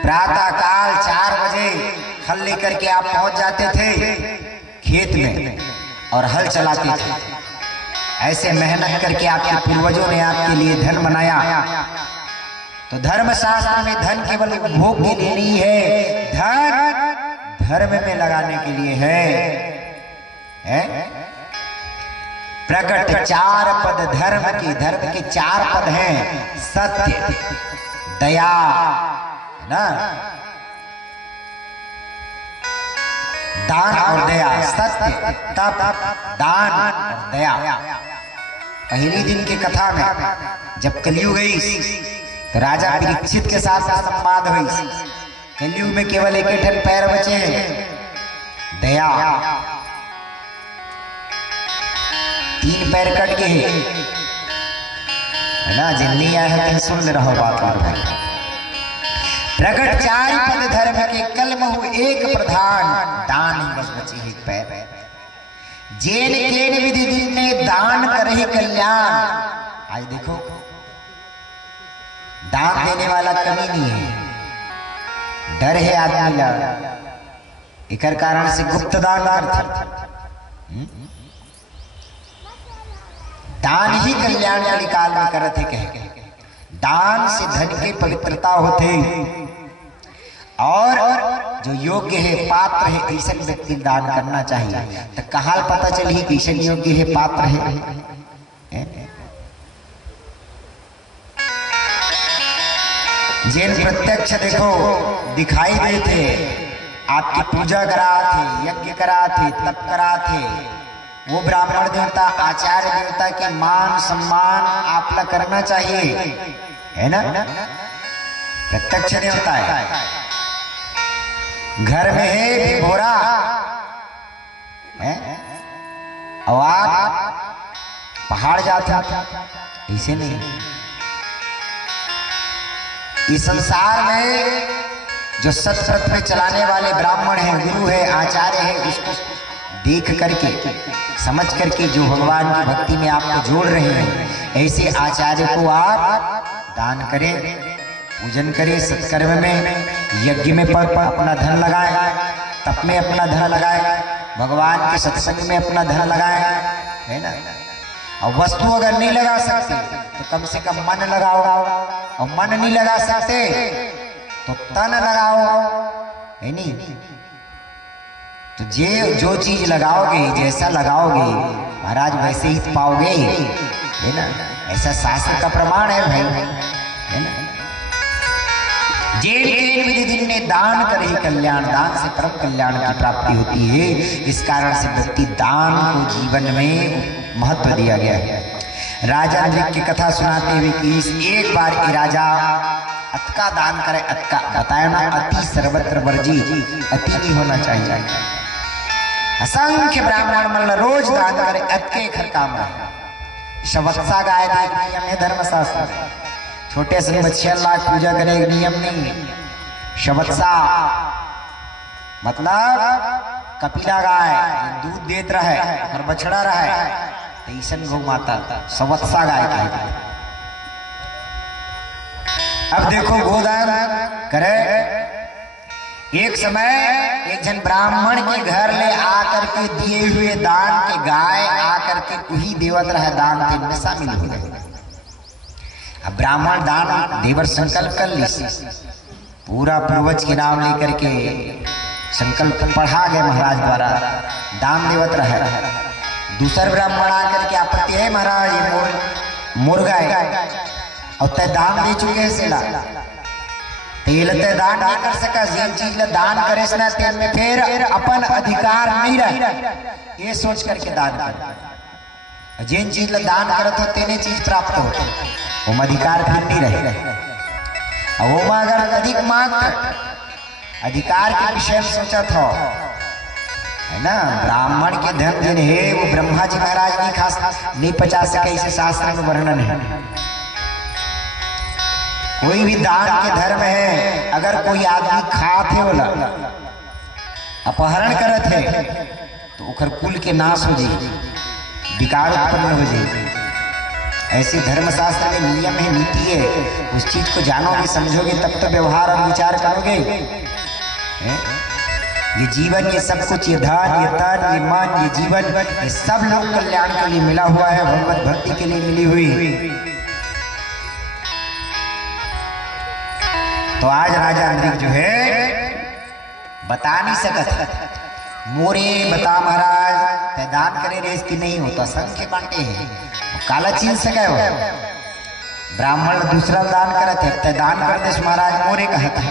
प्रातः काल 4 बजे हल लेकर के आप पहुंच जाते थे खेत में और हल चलाते थे। ऐसे मेहनत करके आपके पूर्वजों ने आपके लिए धन बनाया। तो धर्मशास्त्र में धन केवल उपभोग के लिए नहीं है, धन धर्म में लगाने के लिए है? प्रकट 4 पद धर्म के 4 पद हैं। सत्य, दया ना, दान और दया। सत्य, तप, दान और दया। पहली दिन की कथा में जब कलयुग गई तो राजा परीक्षित के साथ संवाद हुई। कलयुग में केवल एक ठन पैर बचे हैं, दया। 3 पैर कट गए है ना। जिन्नी आया है सुन ले रहा बात। प्रगट चारि पद धर्म के कलमहु एक प्रधान, दान बस बचे एक पैर। जेन केन विधि दिन ने दान करहि कल्याण। आज देखो दान देने वाला कमी नहीं है, डर है आदमी ला, एकर कारण से गुप्त दान करते। दान ही कल्याण वाली काल में करते कहे। दान से धन की पवित्रता होते और जो योग्य है पात्र है ऐसा व्यक्ति दान करना चाहिए। तो कहां पता चली कैसे योग्य है पात्र है। जिन प्रत्यक्ष देखो दिखाई देते, आपकी पूजा करा थे, यज्ञ करा थे, तप करा थे, वो ब्राह्मण देवता आचार्य देवता के मान सम्मान आपला करना चाहिए, है ना। प्रत्यक्ष देवता है, घर में है भिगोरा है और आप पहाड़ जाते, ऐसे नहीं। इस संसार में जो सत्सत में चलाने वाले ब्राह्मण हैं, गुरु है, आचार्य है, उसको देख करके समझ करके जो भगवान की भक्ति में आपको जोड़ रहे हैं, ऐसे आचार्य को आप दान करें, पूजन करें, सत्कर्म में यज्ञ में अपना धन लगाएं, तप में अपना धन लगाएं, भगवान के सत्संग में अपना धन लगाएं, है ना। और वस्तु अगर नहीं लगा सकते तो कम से कम मन लगाओ, और मन नहीं लगा सकते तो तन लगाओ, है नहीं। तो जो चीज लगाओगे, जैसा लगाओगे महाराज वैसे ही पाओगे, है ना। ऐसा शास्त्र का प्रमाण है भाई, है ना। जेन विधि दिन ने दान करे कल्याण, दान से परम कल्याण की प्राप्ति होती है। इस कारण से व्यक्ति दान को जीवन में महत्व दिया गया है। राजा अंधक की कथा सुनाते हुए कि एक बार ये राजा अत का दान करे। अत का बताया ना, अति सर्वत्र वर्जी, अति नहीं होना चाहिए। असंख्य ब्राह्मण मल्ल रोज दान करे, अत के घर काम रहे। शवत्सा गाय देख नियम है धर्मशास्त्र, छोटे से बच्चे लाख पूजा करे एक नियम नहीं। शवत्सा मतलब कपिला गाय दूध देत रहे और बछड़ा रहे, तैसन गौ माता सवत्सा गाय कहते। अब देखो गोदान करे। एक समय एक जन ब्राह्मण के घर ले आकर के दिए हुए दान के गाय आकर के वही देवत रहे, दान दिन में शामिल हो गए। अब ब्राह्मण दान देवर संकल्प कर ली, पूरा पूर्वज के नाम लेकर के संकल्प पढ़ा गए महाराज द्वारा, दान देवत रहे। दूसर ब्राह्मण आकर के आपत्ति है महाराज ये मुर्गा है और तय दान दे चुके से ला तेल तय दान नहीं कर सका। जिन चीज ला दान करे से ना तेल में फिर अपन अधिकार नहीं रहे, ये सोच करके दान कर। जिन चीज ला दान करत हो तेने चीज प्राप्त हो, वो अधिकार फिर नहीं रहे। और वो अगर अधिक मात्र अधिकार के विषय में सोचत हो, है ना। ब्राह्मण के धन जिन है वो ब्रह्मा जी महाराज नहीं खा नहीं पचा सके, इसे शास्त्र में वर्णन है। कोई भी दान के धर्म है, अगर कोई आदमी खाते होला अपहरण करत है तो उखर कुल के नाश हो जाए, विकार उत्पन्न हो जाए। ऐसे धर्मशास्त्र में नियम है, नीति है। उस चीज को जानोगे समझोगे तब तो व्यवहार और विचार करोगे। ये जीवन, ये सब कुछ, ये धन, ये तन, ये मन, ये जीवन, ये सब लोग कल्याण के लिए मिला हुआ है, भगवत भक्ति के लिए मिली हुई। तो आज राजा अंधक जो है बता नहीं सकत, मोरे बता महाराज तय दान करे रेस की नहीं होता, संख्य बांटे हैं काला चीन सके हो। ब्राह्मण दूसरा दान करते तय दान कर दे महाराज मोरे कहता।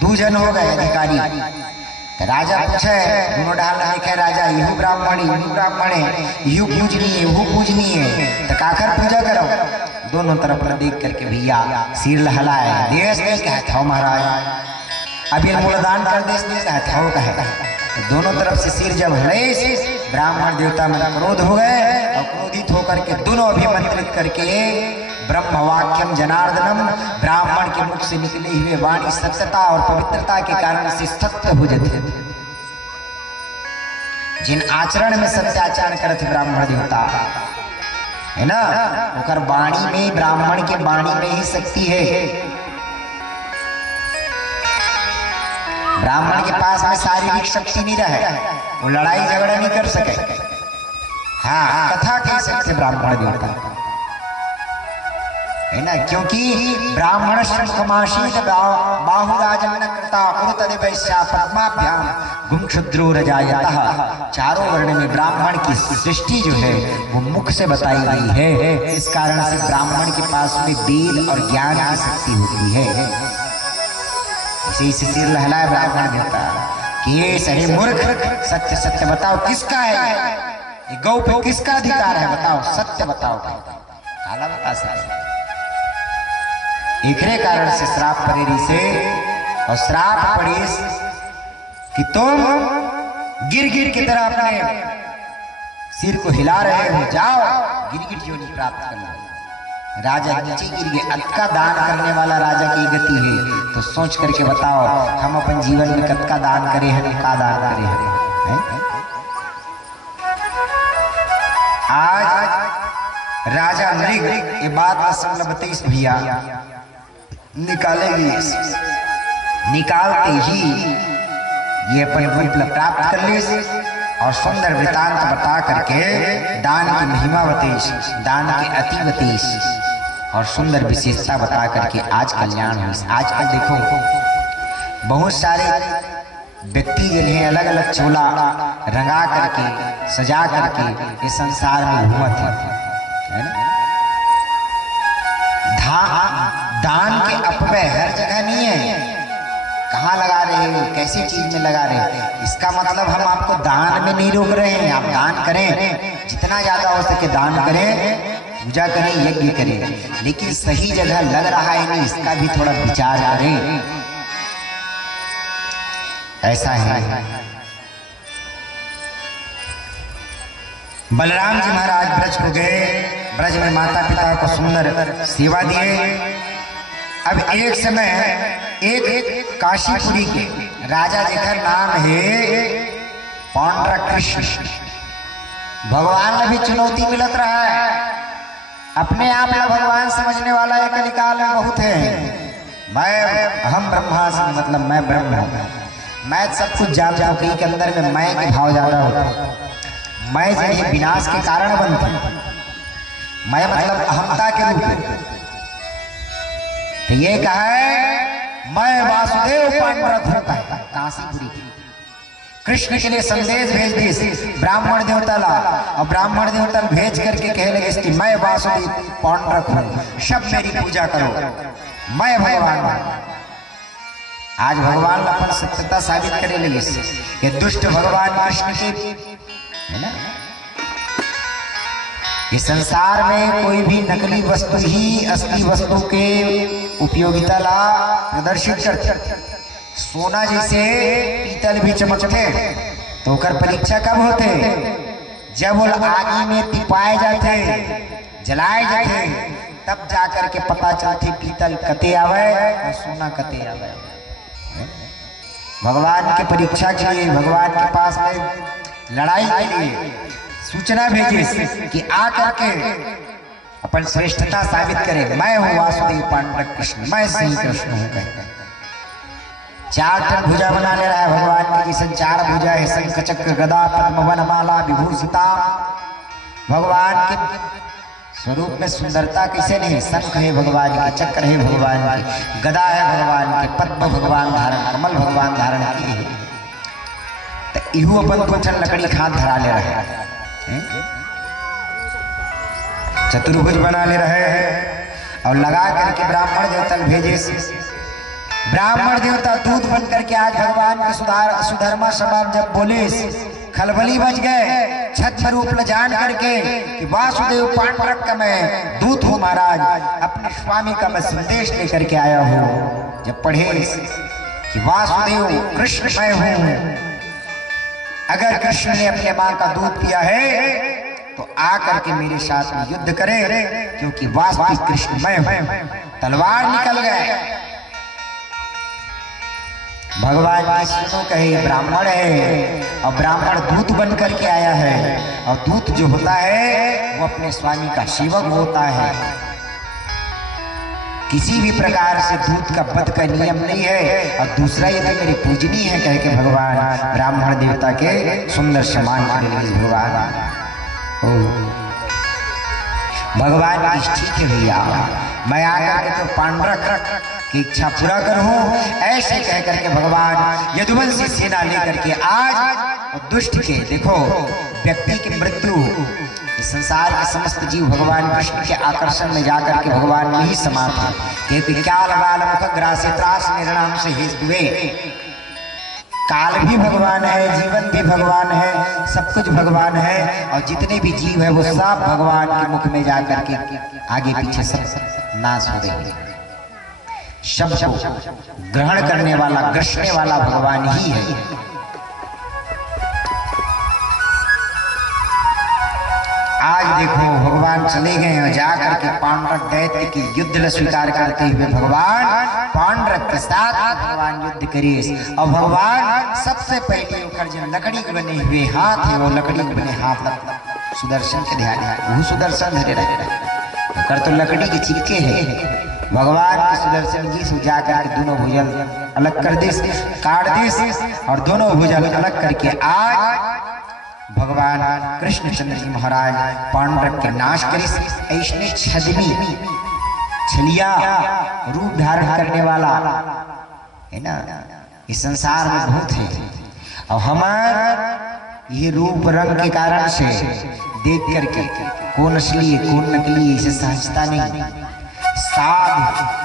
दू जन हो गए अधिकारी, राजा पूछे दोनों डाल लिखे राजा यहू ब्राह्मण है, यहू पूजनीय वो पूजनीय है, तो काकर पूजा करो। दोनों तरफ देख करके भैया सिर लहलाए, देश नहीं कहता हो महाराज, अब ये मूलदान कर देश नहीं कहता हो कहे। तो दोनों तरफ से सिर जब हले, ब्राह्मण देवता में क्रोध हो गए और क्रोधित होकर के दोनों अभिमंत्रित करके ब्रह्मवाक्यम जनार्दनम, ब्राह्मण के मुख से निकले हुए वाणी सत्यता और पवित्रता के कारण से सत्य हो जाते। जिन आचरण में सत्याचरण करते ब्राह्मण देवता है ना, ओकर वाणी में, ब्राह्मण के वाणी में ही शक्ति है। ब्राह्मण के पास में शारीरिक शक्ति नहीं रहे, वो लड़ाई झगड़ा नहीं कर सके। हाँ, कथा कह सकते ब्राह्मण देवता है ना, क्योंकि ब्राह्मण मुखमाशीत बाहुराजम न कृता उरुतदे वैश्या पद्माभ्याम गुंक्षुद्रो रजायतः। चारों वर्ण में ब्राह्मण की सृष्टि जो है वो मुख से बताई गई है। इस कारण से ब्राह्मण के पास में वेद और ज्ञान की शक्ति होती है। इसे सिर लहलाए ब्राह्मण देवता कि ये सही मूर्ख, सत्य सत्य बताओ किसका है ये गौ पे किसका अधिकार है, बताओ सत्य बताओ। काला बता सकते एकरे कारण से श्राप पड़ेरी से, और श्राप पड़ी कि तुम गिरगिट की तरह अपने सिर को हिला रहे हो, जाओ गिरगिट योनि प्राप्त कर लो। राजा नीचे गिर गए। अतका दान करने वाला राजा की गति है, तो सोच करके बताओ हम अपन जीवन में कतका दान करे हैं, का दान करे हैं। आज राजा मृग ये बात संलबते भैया निकालेगी, निकालते ही ये अपन रूप प्राप्त कर ले और सुंदर वृतांत बता करके दान की महिमा बतेश, दान की अति बतेश और सुंदर विशेषता बता करके आज कल्याण हुई। आजकल देखो बहुत सारे व्यक्ति जिन्हें अलग अलग चोला रंगा करके सजा करके इस संसार में घूमत है ना। दान के अपव्यय हर जगह नहीं है, कहाँ लगा रहे हो, कैसी चीज में लगा रहे हैं। इसका मतलब हम आपको दान में नहीं रोक रहे हैं, आप दान करें, जितना ज्यादा हो सके दान करें, पूजा करें, यज्ञ करें, लेकिन सही जगह लग रहा है नहीं, इसका भी थोड़ा विचार करें। ऐसा है बलराम जी महाराज ब्रज को गए, ब्रज में माता पिता को सुंदर सेवा दिए। अब एक समय एक काशीपुरी के राजा जिकर नाम है पांडुरंग कृष्ण, भगवान ने भी चुनौती मिलत रहा है। अपने आप में भगवान समझने वाला एक कलिकाल में बहुत है। हम ब्रह्मास्मि, मतलब मैं ब्रह्म हूँ, मैं सब कुछ जान जाऊँ के अंदर में मैं के भाव ज्यादा होता, मैं जो विनाश के कारण बनता, मैं मतलब अहमता के रूप में। तो ये कहा है मैं वासुदेव पांडुरंग होता है काशीपुरी की। कृष्ण के लिए संदेश भेज दी ब्राह्मण देवता ला, और ब्राह्मण देवता भेज करके कह लगे कि मैं वासुदेव पांडुरंग हूँ, सब मेरी पूजा करो, मैं भगवान हूँ। आज भगवान अपन सत्यता साबित करे लगे, ये दुष्ट भगवान कृष्ण के है ना। इस संसार में कोई भी नकली वस्तु ही असली वस्तु के उपयोगिता ला प्रदर्शित करते। सोना जैसे पीतल भी चमकते, तो ओकर परीक्षा कब होते, जब वो आग में तिपाए जाते, जलाए जाते, तब जाकर के पता चलती पीतल कते आवे और सोना कते आवे। भगवान की परीक्षा के लिए भगवान के पास में लड़ाई के लिए सूचना भेजे कि आ करके अपन श्रेष्ठता साबित करे, मैं हूँ वासुदेव पांडुरंग कृष्ण, मैं श्री कृष्ण हूँ। कहते 4 टन भुजा बना ले रहा है भगवान की, जिसमें 4 भुजा है, शंख चक्र गदा पद्म वन माला विभूषिता। भगवान के स्वरूप में सुंदरता कैसे नहीं, शंख है भगवान के, चक्र है भगवान के, गदा है भगवान के, पद्म भगवान धारण, कमल भगवान धारण किए है। तो इहू अपन कुछ लकड़ी खाद धरा ले रहे हैं, चतुर्भुज बना ले रहे हैं और लगा करके ब्राह्मण देवता भेजे। ब्राह्मण देवता दूध बन करके आज भगवान के सुधर्मा समाज जब बोले, खलबली बच गए, छत्र रूप ल जान करके कि वासुदेव पांडुरंग का मैं दूत हूँ महाराज, अपने स्वामी का मैं संदेश लेकर के आया हूँ। जब पढ़े कि वासुदेव कृष्ण मैं हूँ, अगर कृष्ण ने अपने माँ का दूध पिया है तो आकर के मेरे साथ में युद्ध करे, क्योंकि वास्तविक कृष्ण मैं हूं। तलवार निकल गए। भगवान विष्णु कहे ब्राह्मण है, और ब्राह्मण दूत बन करके आया है, और दूत जो होता है वो अपने स्वामी का सेवक होता है। किसी भी प्रकार से दूत का वध का नियम नहीं है। और दूसरा ये तो मेरी पूजनी है कह के भगवान ब्राह्मण देवता के सुंदर सम्मान करने लगे। भगवान ठीक है भैया, मैं आकर के तो पांडरक की इच्छा पूरा करूं, ऐसे कह करके भगवान यदुवंशी सेना लेकर के आज दुष्ट के देखो व्यक्ति की मृत्यु, इस संसार के समस्त जीव भगवान कृष्ण के आकर्षण में जाकर के भगवान में ही समाप्त है। क्योंकि काल बाल मुख ग्रासे त्रास निर्णाम से हेतुवे, काल भी भगवान है, जीवन भी भगवान है, सब कुछ भगवान है, और जितने भी जीव है वो सब भगवान के मुख में जाकर के आगे पीछे सब नाश हो गए। शब्द को ग्रहण करने वाला ग्रसने वाला भगवान ही है। आज देखो भगवान चले गए और जाकर के पांडव दैत्य की युद्ध स्वीकार करते हुए भगवान पांडव के साथ भगवान युद्ध करे। और भगवान सबसे पहले उखर जो लकड़ी के बने हुए हाथ है, वो लकड़ी के बने हाथ सुदर्शन के ध्यान है, वो सुदर्शन धरे रहे कर तो लकड़ी के चिपके है। भगवान के सुदर्शन जी से जाकर के दोनों भुजल अलग कर दे, काट दे, और दोनों भुजल अलग करके आज भगवान कृष्णचंद्र जी महाराज पांडव के नाश करे। ऐसने छदमी छलिया रूप धारण करने वाला है ना, इस संसार में बहुत है। और हमार ये रूप रंग के कारण से देख करके कौन असली है कौन नकली है इसे समझता नहीं। साधु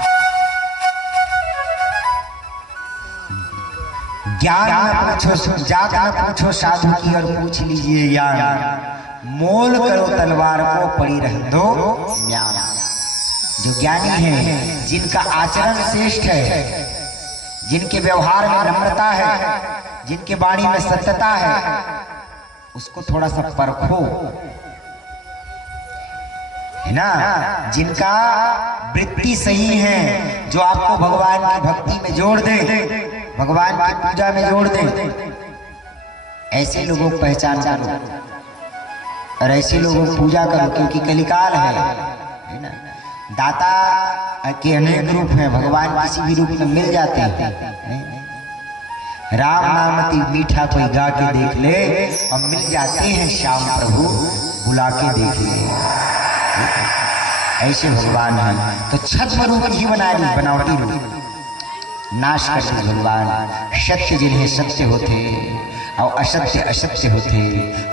ज्ञान न पूछो, जात न पूछो साधु की, और पूछ लीजिए ज्ञान। मोल करो तलवार को पड़ी रह दो ज्ञान। जो ज्ञानी है, जिनका आचरण श्रेष्ठ है, जिनके व्यवहार में नम्रता है, जिनके वाणी में सत्यता है, उसको थोड़ा सा परखो, है ना। जिनका वृत्ति सही है, जो आपको भगवान की भक्ति में जोड़ दे, भगवान की पूजा में जोड़ दे, ऐसे लोगों को पहचान करो और ऐसे लोगों को पूजा करो। क्योंकि कलिकाल है ना। दाता के अनेक रूप हैं, भगवान किसी भी रूप में मिल जाते हैं। राम नाम अति मीठा कोई गा के देख ले, और मिल जाते हैं श्याम प्रभु बुला के देख ले। ऐसे भगवान हैं। तो छद्म रूप ही बना ली, बनावटी रूप नाश करते भगवान। सत्य जिन्हें सत्य होते और असत्य असत्य होते,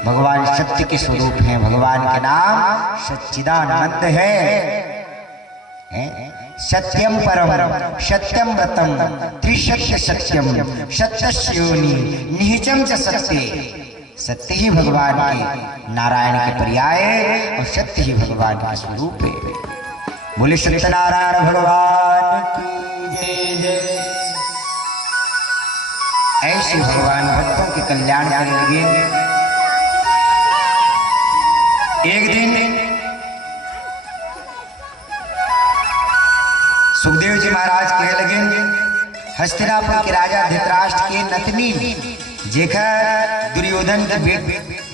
भगवान सत्य के स्वरूप हैं। भगवान के नाम सच्चिदानंद है। सत्यम परम सत्यम व्रतम त्रिसत्य सत्यम सत्यस्य योनि निहिचम च सत्य। सत्य ही भगवान के नारायण के पर्याय और सत्य ही भगवान का स्वरूप है। बोले सत्यनारायण भगवान की जय जय। ऐसे भगवान भक्तों के कल्याण करने लगे। एक दिन सुखदेव जी महाराज कहे लगे, हस्तिनापुर के राजा धृतराष्ट्र के नतनी जेखर दुर्योधन की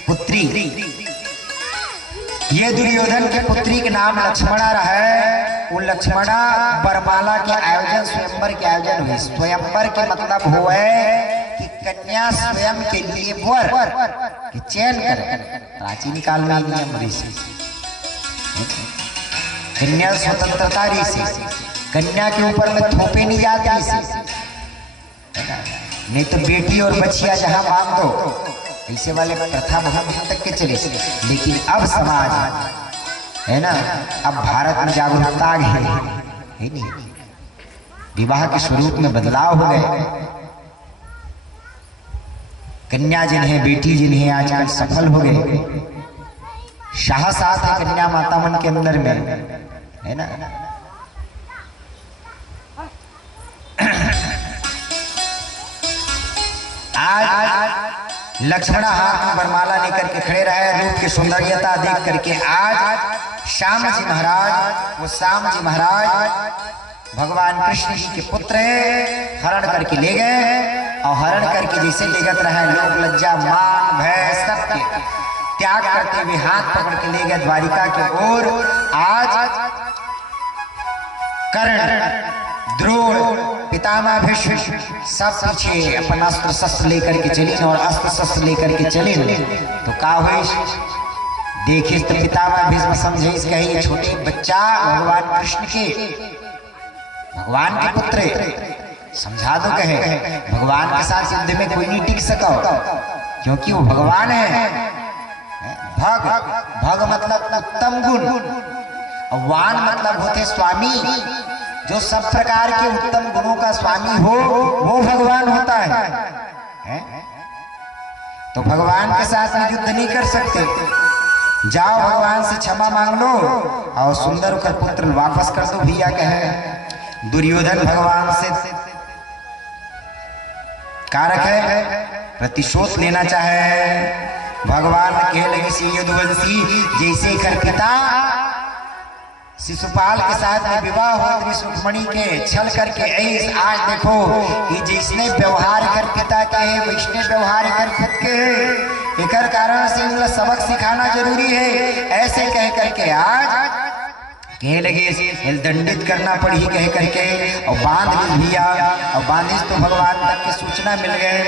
पुत्री, ये दुर्योधन की पुत्री के नाम लक्ष्मणा रहा। वो लक्ष्मणा बरमाला के आयोजन, स्वयंवर के आयोजन हुए। स्वयंवर के मतलब हुआ कि कन्या स्वयं के लिए वर के चयन करे। प्राचीन काल में नियम ऋषि, कन्या स्वतंत्रता ऋषि, कन्या के ऊपर में थोपे नहीं जाती, नहीं तो बेटी और बच्चिया जहां बांध दो, ऐसे वाले प्रथा बहुत दिन तक के चले। लेकिन अब समाज है ना, अब भारत में जागरूकता आ गई है नहीं, विवाह के स्वरूप में बदलाव हो गए। कन्या जिन्हें बेटी जिन्हें आजकल सफल हो गए, साहस आता है कन्या माता मन के अंदर में, है ना। आज लक्ष्मण हाथ में वरमाला लेकर के खड़े रहे। रूप की सौंदर्यता देख करके आज श्याम जी महाराज, वो श्याम जी महाराज भगवान कृष्ण जी के पुत्र हरण करके ले गए। और हरण करके जैसे लेगत रहे, लोग लज्जा मान भय सबके त्याग करते हुए हाथ पकड़ के ले गए द्वारिका की ओर। आज कर्ण, द्रोण, पितामह भीष्म सब पीछे अपन अस्त्र शस्त्र लेकर के चले और अस्त्र शस्त्र लेकर के चले। तो का हुई देखिए, तो पितामह भीष्म समझे कहे छोटे बच्चा भगवान कृष्ण के, भगवान के पुत्र समझा दो। कहे भगवान के साथ युद्ध में कोई नहीं टिक सका, क्योंकि वो भगवान है। भग मतलब उत्तम गुण, और वान मतलब होते स्वामी। जो सब प्रकार के उत्तम गुणों का स्वामी हो वो भगवान होता है? तो भगवान के साथ में युद्ध नहीं कर सकते। जाओ भगवान से क्षमा मांग लो और सुंदर होकर पुत्र वापस कर दो भैया। कहे दुर्योधन भगवान से कारक है, प्रतिशोध लेना चाहे। भगवान कह लगे सी यदुवंशी, जैसे कर पिता शिशुपाल के साथ में विवाह हो सुखमणि के छल करके ऐस, आज देखो कि जिसने व्यवहार कर पिता के है वैष्णव व्यवहार कर खुद के है। एक कारण से उनका सबक सिखाना जरूरी है। ऐसे कह करके आज कह लगे दंडित करना पड़ी कह करके और बांध लिया। और बांधिस तो भगवान तक की सूचना मिल गए।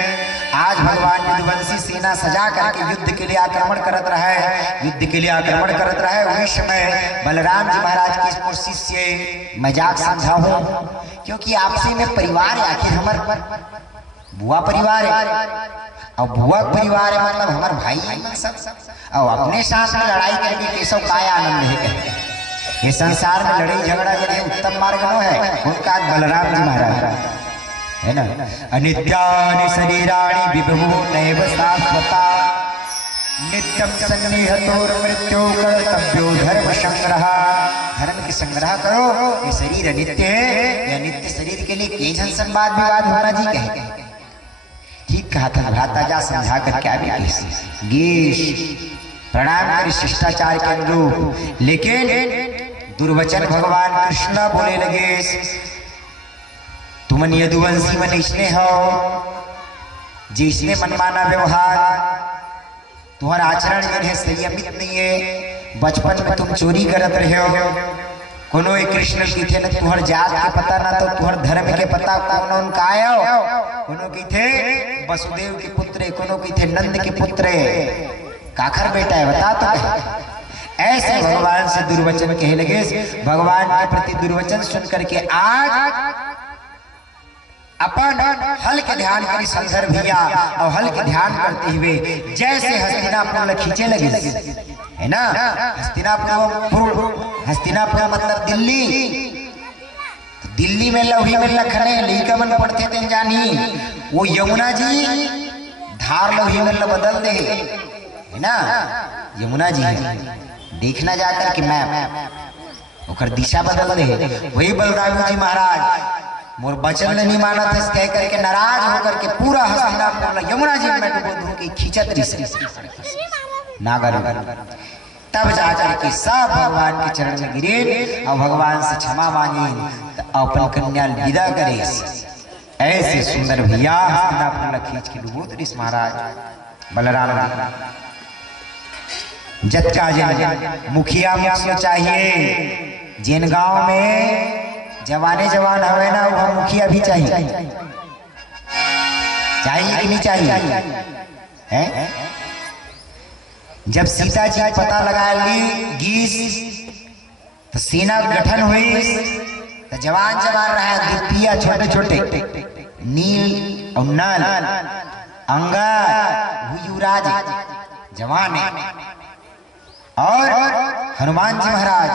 आज भगवान यदुवंशी सेना सजा करके युद्ध के लिए आक्रमण करत रहा है, युद्ध के लिए आक्रमण करत रहा है। वही समय बलराम जी महाराज की कुर्सी से मजाक समझा हूं, क्योंकि आपसी में परिवार है, आखिर हमार बुआ परिवार है और बुआ परिवार है मतलब हमारे भाई है सब। और अपने साथ में लड़ाई करके केशव काय आनंद है। ये संसार में लड़ाई झगड़ा के उत्तम मार्ग न है, उनका बलराम जी महाराज है ना। अनित्यानि शरीराणि विभवो नैव शाश्वता, नित्यं सन्निहतोर मृत्यो कर्तव्यो धर्म संग्रह। धर्म की संग्रह करो, ये शरीर अनित्य है। या नित्य शरीर के लिए कई जन संवाद विवाद होना जी कहे। ठीक कहा था भ्राता, जा समझा कर क्या भी गीश प्रणाम कर शिष्टाचार के अनुरूप। लेकिन दुर्वचन भगवान कृष्ण बोले लगे, तुमन यदुवंशी मन इसने हो जिसने मनमाना व्यवहार, तुम्हारा आचरण जो है संयमित नहीं है। बचपन में तुम चोरी करत रहे हो। कोनो एक कृष्ण की थे न तुहर जात के पता ना तो तुहर धर्म के पता कौन का आयो। कोनो की थे वसुदेव के पुत्र, कोनो की थे नंद के पुत्र। काखर बेटा है बता तो। ऐसे भगवान से दुर्वचन कहे लगे। भगवान के प्रति दुर्वचन सुन करके आज अपन हल के ध्यान करी संघर भैया, और हल के ध्यान करते हुए जैसे हस्तिनापुर खींचे लगे है ना। हस्तिनापुर मतलब दिल्ली। तो दिल्ली में लवही में लखने लईका मन पढ़ते थे जानी, वो यमुना जी धार लवही में बदल दे है ना। यमुना जी देखना जाकर कि मैप ओकर दिशा बदल दे। वही बलराम जी महाराज मोर बचन नहीं माना थे, कह करके नाराज होकर के पूरा हस्तिनापुर यमुना जी में डुबो धो के खींचत रही नागर। तब जाकर के सब भगवान के चरण में गिरे और भगवान से क्षमा मांगी, अपन कन्या विदा करे। ऐसे सुंदर भैया हस्तिनापुर खींच के डुबो रही महाराज बलराम। जत्का जन मुखिया मुखिया चाहिए, जिन गांव में जवाने जवान हवे ना वह मुखिया भी चाहिए। चाहिए कि नहीं चाहिए है? जब सीता जी पता लगा ली गीस तो सेना गठन हुई। तो जवान जवान रहा दुपिया छोटे छोटे नील और नल अंगा युवराज जवान है। और हनुमान जी महाराज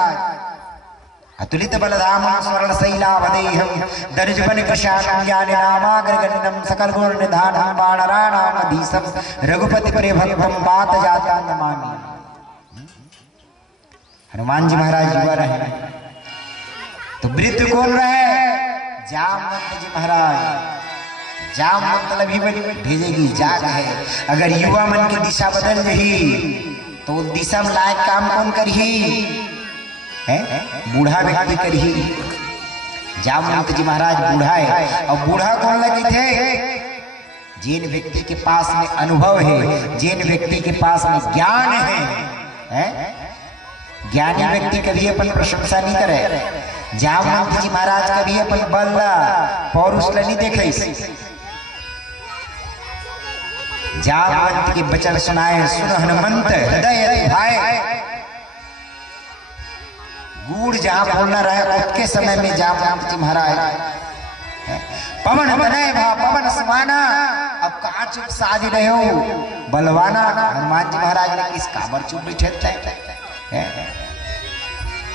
अतुलित बलधाम स्वर्ण शैलावदेहम दर्जबन कृशान ज्ञान नामाग्रगण्यम सकल गुण निधानम बाणराणामधीशम रघुपति प्रेभवम बात जाता नमामि। हनुमान जी महाराज युवा रहे तो वृद्ध कौन रहे? जामवंत जी महाराज। जाम मतलब ही भेजेगी, जाग है। अगर युवा मन की दिशा बदल रही तो दिशा में लायक काम कौन करही है? बूढ़ा व्यक्ति करही। जामवंत जी महाराज बूढ़ा है, और बूढ़ा कौन लगे थे? जिन व्यक्ति के पास में अनुभव है, जिन व्यक्ति के पास में ज्ञान है? ज्ञानी व्यक्ति कभी अपन प्रशंसा नहीं करे। जामवंत जी महाराज कभी अपन बल पौरुष नहीं देखे। जामवंत के बचन सुनाए सुन हनुमंत हृदय भाई। गूढ़ जहां बोलना रहे उसके समय में जामवंत जी महाराज पवन तनय भा पवन समाना, अब कहाँ चुप साज रहे हो बलवाना। हनुमान जी महाराज ने किस काबर चुप बैठे थे?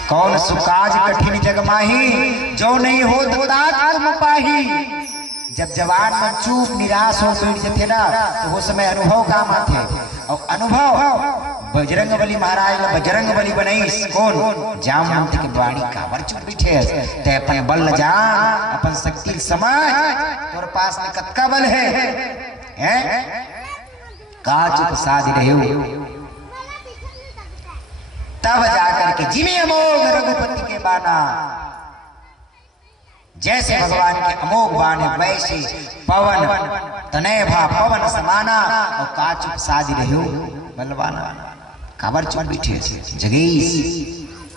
कौन सुकाज कठिन जग माही, जो नहीं हो तात तुम पाही। जब जवान में चुप निराश हो बैठ जाते ना, तो वो समय अनुभव काम आते। और अनुभव बजरंग बली महाराज ने बजरंग बली बनाई। कौन? जामवंत के वाणी काबर चुप बैठे ते अपन बल जा, अपन शक्ति समझ, तोर पास में कतका बल है? का चुप साध रहे हो? तब जाकर के जिमे अमोघ रघुपति के बाना, जैसे भगवान के अमोघ बाण है वैसे पवन तनय भा पवन समाना, और का चुप साध रहे हो बलवाना। काबर चुप बैठे जगेश?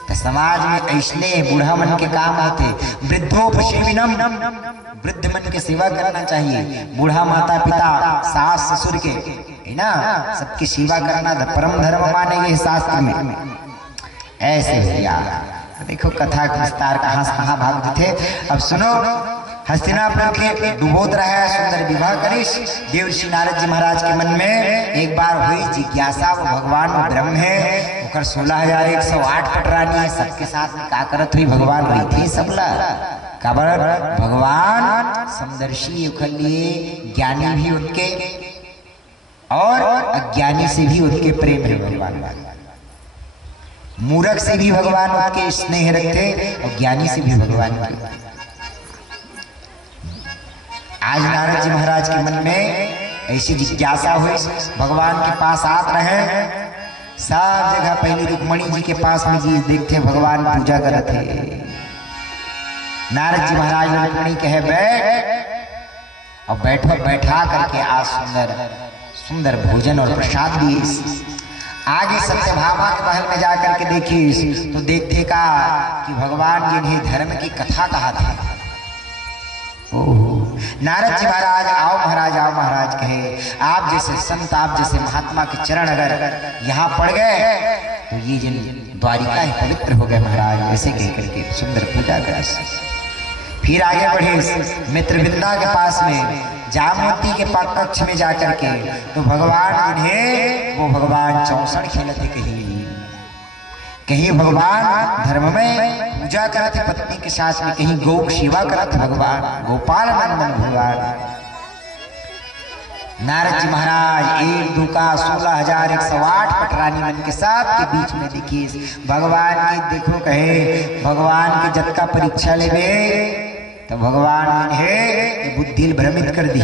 तो समाज में ऐसने बूढ़ा मन के काम आते। वृद्धोपसेविनम, वृद्ध मन के सेवा करना चाहिए। बूढ़ा माता पिता सास ससुर के है ना, सबकी सेवा करना परम धर्म माने ये शास्त्र में। ऐसे यार देखो कथा का विस्तार कहाँ भाग थे। अब सुनो, हस्तिनापुर के डुबोत रहा है सुंदर विवाह करिश। देवर्षि नारद जी महाराज के मन में एक बार हुई जिज्ञासा, वो भगवान ब्रह्म है, उकर 16,108 पटरानी है, सबके साथ में का करत हुई भगवान हुई थी सबला। काबर भगवान समदर्शी उखर लिए ज्ञानी भी उनके और अज्ञानी से भी उनके प्रेम है। भगवान मूर्ख से भी भगवान उनके स्नेह रखते और ज्ञानी से भी भगवान के। आज नारद जी महाराज के मन में ऐसी जिज्ञासा हुई, भगवान के पास आत रहे। सब जगह पहले रुक्मणी जी के पास में जी देखते भगवान पूजा करते थे। नारद जी महाराज ने रुक्मणी कहे बैठ, और बैठा करके आज सुंदर सुंदर भोजन और प्रसाद दिए। आगे सत्यभामा के महल में जाकर के देखी तो देखते का कि भगवान जिन्हें धर्म की कथा कहा था। नारद जी महाराज आओ महाराज कहे, आप जैसे संत, आप जैसे महात्मा के चरण अगर यहाँ पड़ गए तो ये जिन द्वारिका ही पवित्र हो गए महाराज। ऐसे कह करके सुंदर पूजा कर। फिर आगे बढ़े मित्रविंदा के पास में, जामवंती के कक्ष में जाकर के तो भगवान जिन्हें वो भगवान 64 खेलते कहीं भगवान धर्म में पूजा करते पत्नी के साथ में, कहीं गौ सेवा करते भगवान गोपाल नंदन भगवान। नारद जी महाराज 1 2 का 16,108 पटरानी मन के साथ के बीच में देखिए भगवान की देखो कहे भगवान की जब का परीक्षा लेवे तो भगवान है बुद्धि भ्रमित कर दी।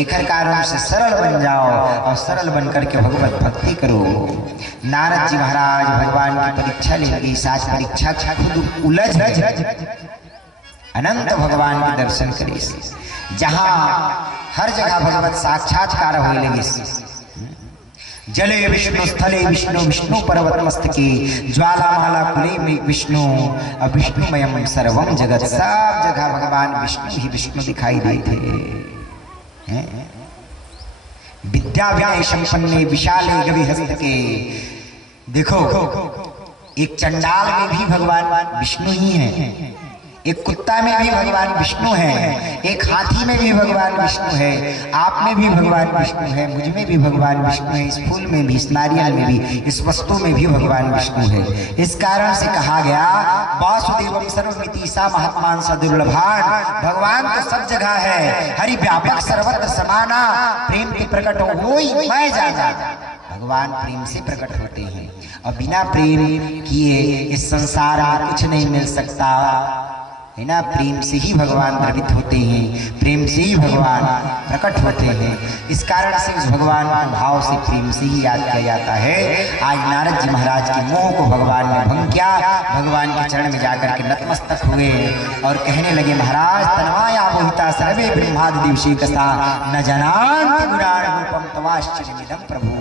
एक कारण से सरल बन जाओ और सरल बन करके भगवत भक्ति करो। नारद जी महाराज भगवान की परीक्षा लेंगे, साथ परीक्षा खुद उलझ अनंत भगवान के दर्शन करे। जहाँ हर जगह भगवत साक्षात्कार हो लगे। जले विष्णु स्थले विष्णु विष्णु पर्वत मस्तके ज्वालामाला कुले में विष्णु अविष्णुमयम सर्वम जगत। सब जगह भगवान विष्णु ही विष्णु दिखाई देते हैं। विद्या विनय संपन्ने विशाले गविहस्त के देखो एक चंडाल में भी भगवान विष्णु ही है, एक कुत्ता में भी भगवान विष्णु है, एक हाथी में भी भगवान विष्णु है, आप में भी भगवान विष्णु है, मुझ में भी भगवान विष्णु है, इस फूल में भी, इस नारियल में भी, इस वस्तु में भी भगवान विष्णु है। इस कारण से कहा गया वासुदेवम सर्वमिति सा महात्मान स दुर्लभान। भगवान तो सब जगह है, हरि व्यापक सर्वत्र समाना। प्रेम के प्रकट हो मैं जाना। भगवान प्रेम से प्रकट होते हैं और बिना प्रेम किए इस संसार में कुछ नहीं मिल सकता। है ना, प्रेम से ही भगवान द्रवित होते हैं, प्रेम से ही भगवान प्रकट होते हैं। इस कारण से उस भगवान को भाव से प्रेम से ही याद किया जाता है। आज नारद जी महाराज के मोह को भगवान ने भंग किया, भगवान के चरण में जाकर के नतमस्तक हुए और कहने लगे, महाराज तन्वाया मोहिता सर्वे ब्रह्मादि दिवसी कथा न जनान्ति गुणान रूपम तवाश्चर्यमिदं प्रभु।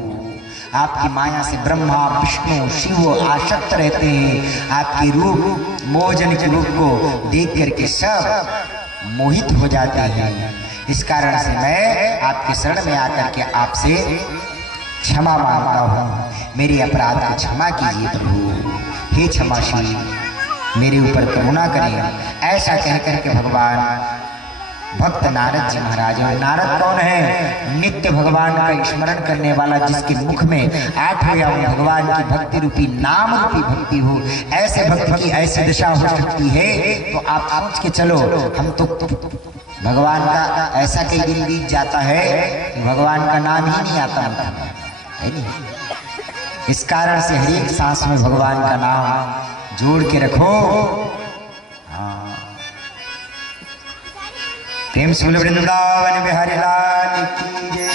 आपकी माया से ब्रह्मा विष्णु शिव आसक्त रहते हैं, आपकी रूप मोहजन के रूप को देख करके सब मोहित हो जाते हैं। इस कारण से मैं आपके शरण में आकर के आपसे क्षमा मांगता हूँ, मेरे अपराध को क्षमा कीजिए प्रभु, हे क्षमाशील मेरे ऊपर करुणा करें। ऐसा कह करके भगवान भक्त नारद जी महाराज, और नारद कौन है? नित्य भगवान का स्मरण करने वाला, जिसके मुख में आठों या भगवान की भक्ति रूपी नाम रूपी भक्ति हो। ऐसे भक्त की ऐसी दशा हो सकती है तो आप सोच के चलो, हम तो भगवान का ऐसा कई दिन बीत जाता है कि भगवान का नाम ही नहीं आता है नहीं। इस कारण से हर एक सांस में भगवान का नाम जोड़ के रखो। प्रेम से वृंदावन बिहारी लाल की जय।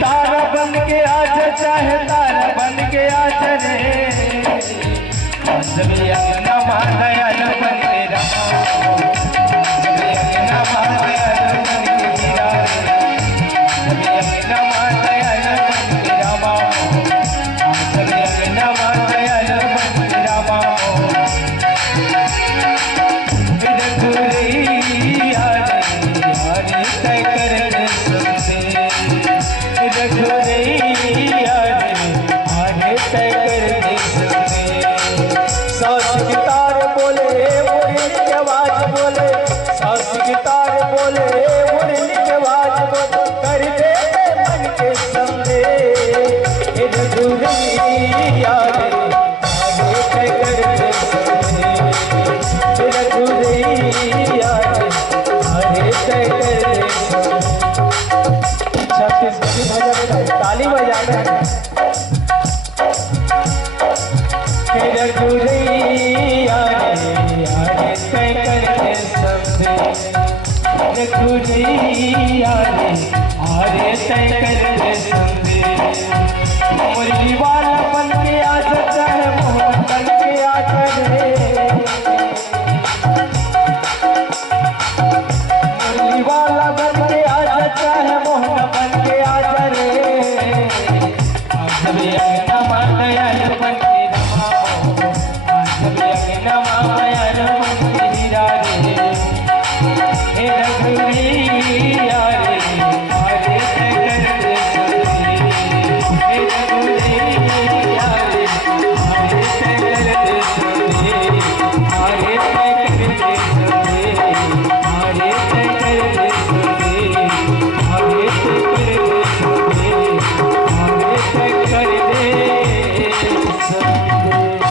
तारा बन के आज चाहे तारा बन के आज रे सभी अपना दयाल बन के रहो सभी अपना दयाल बन के हीरा सभी अपना दयाल बन के रामा सभी अपना दयाल बन के रामा तय कर सबसे रघुरैया आगे तय छत्तीसगढ़ी भजन ताली बजाते फिर गुरैया रे आगे तय करके समझे गुरैया रे आगे तय कर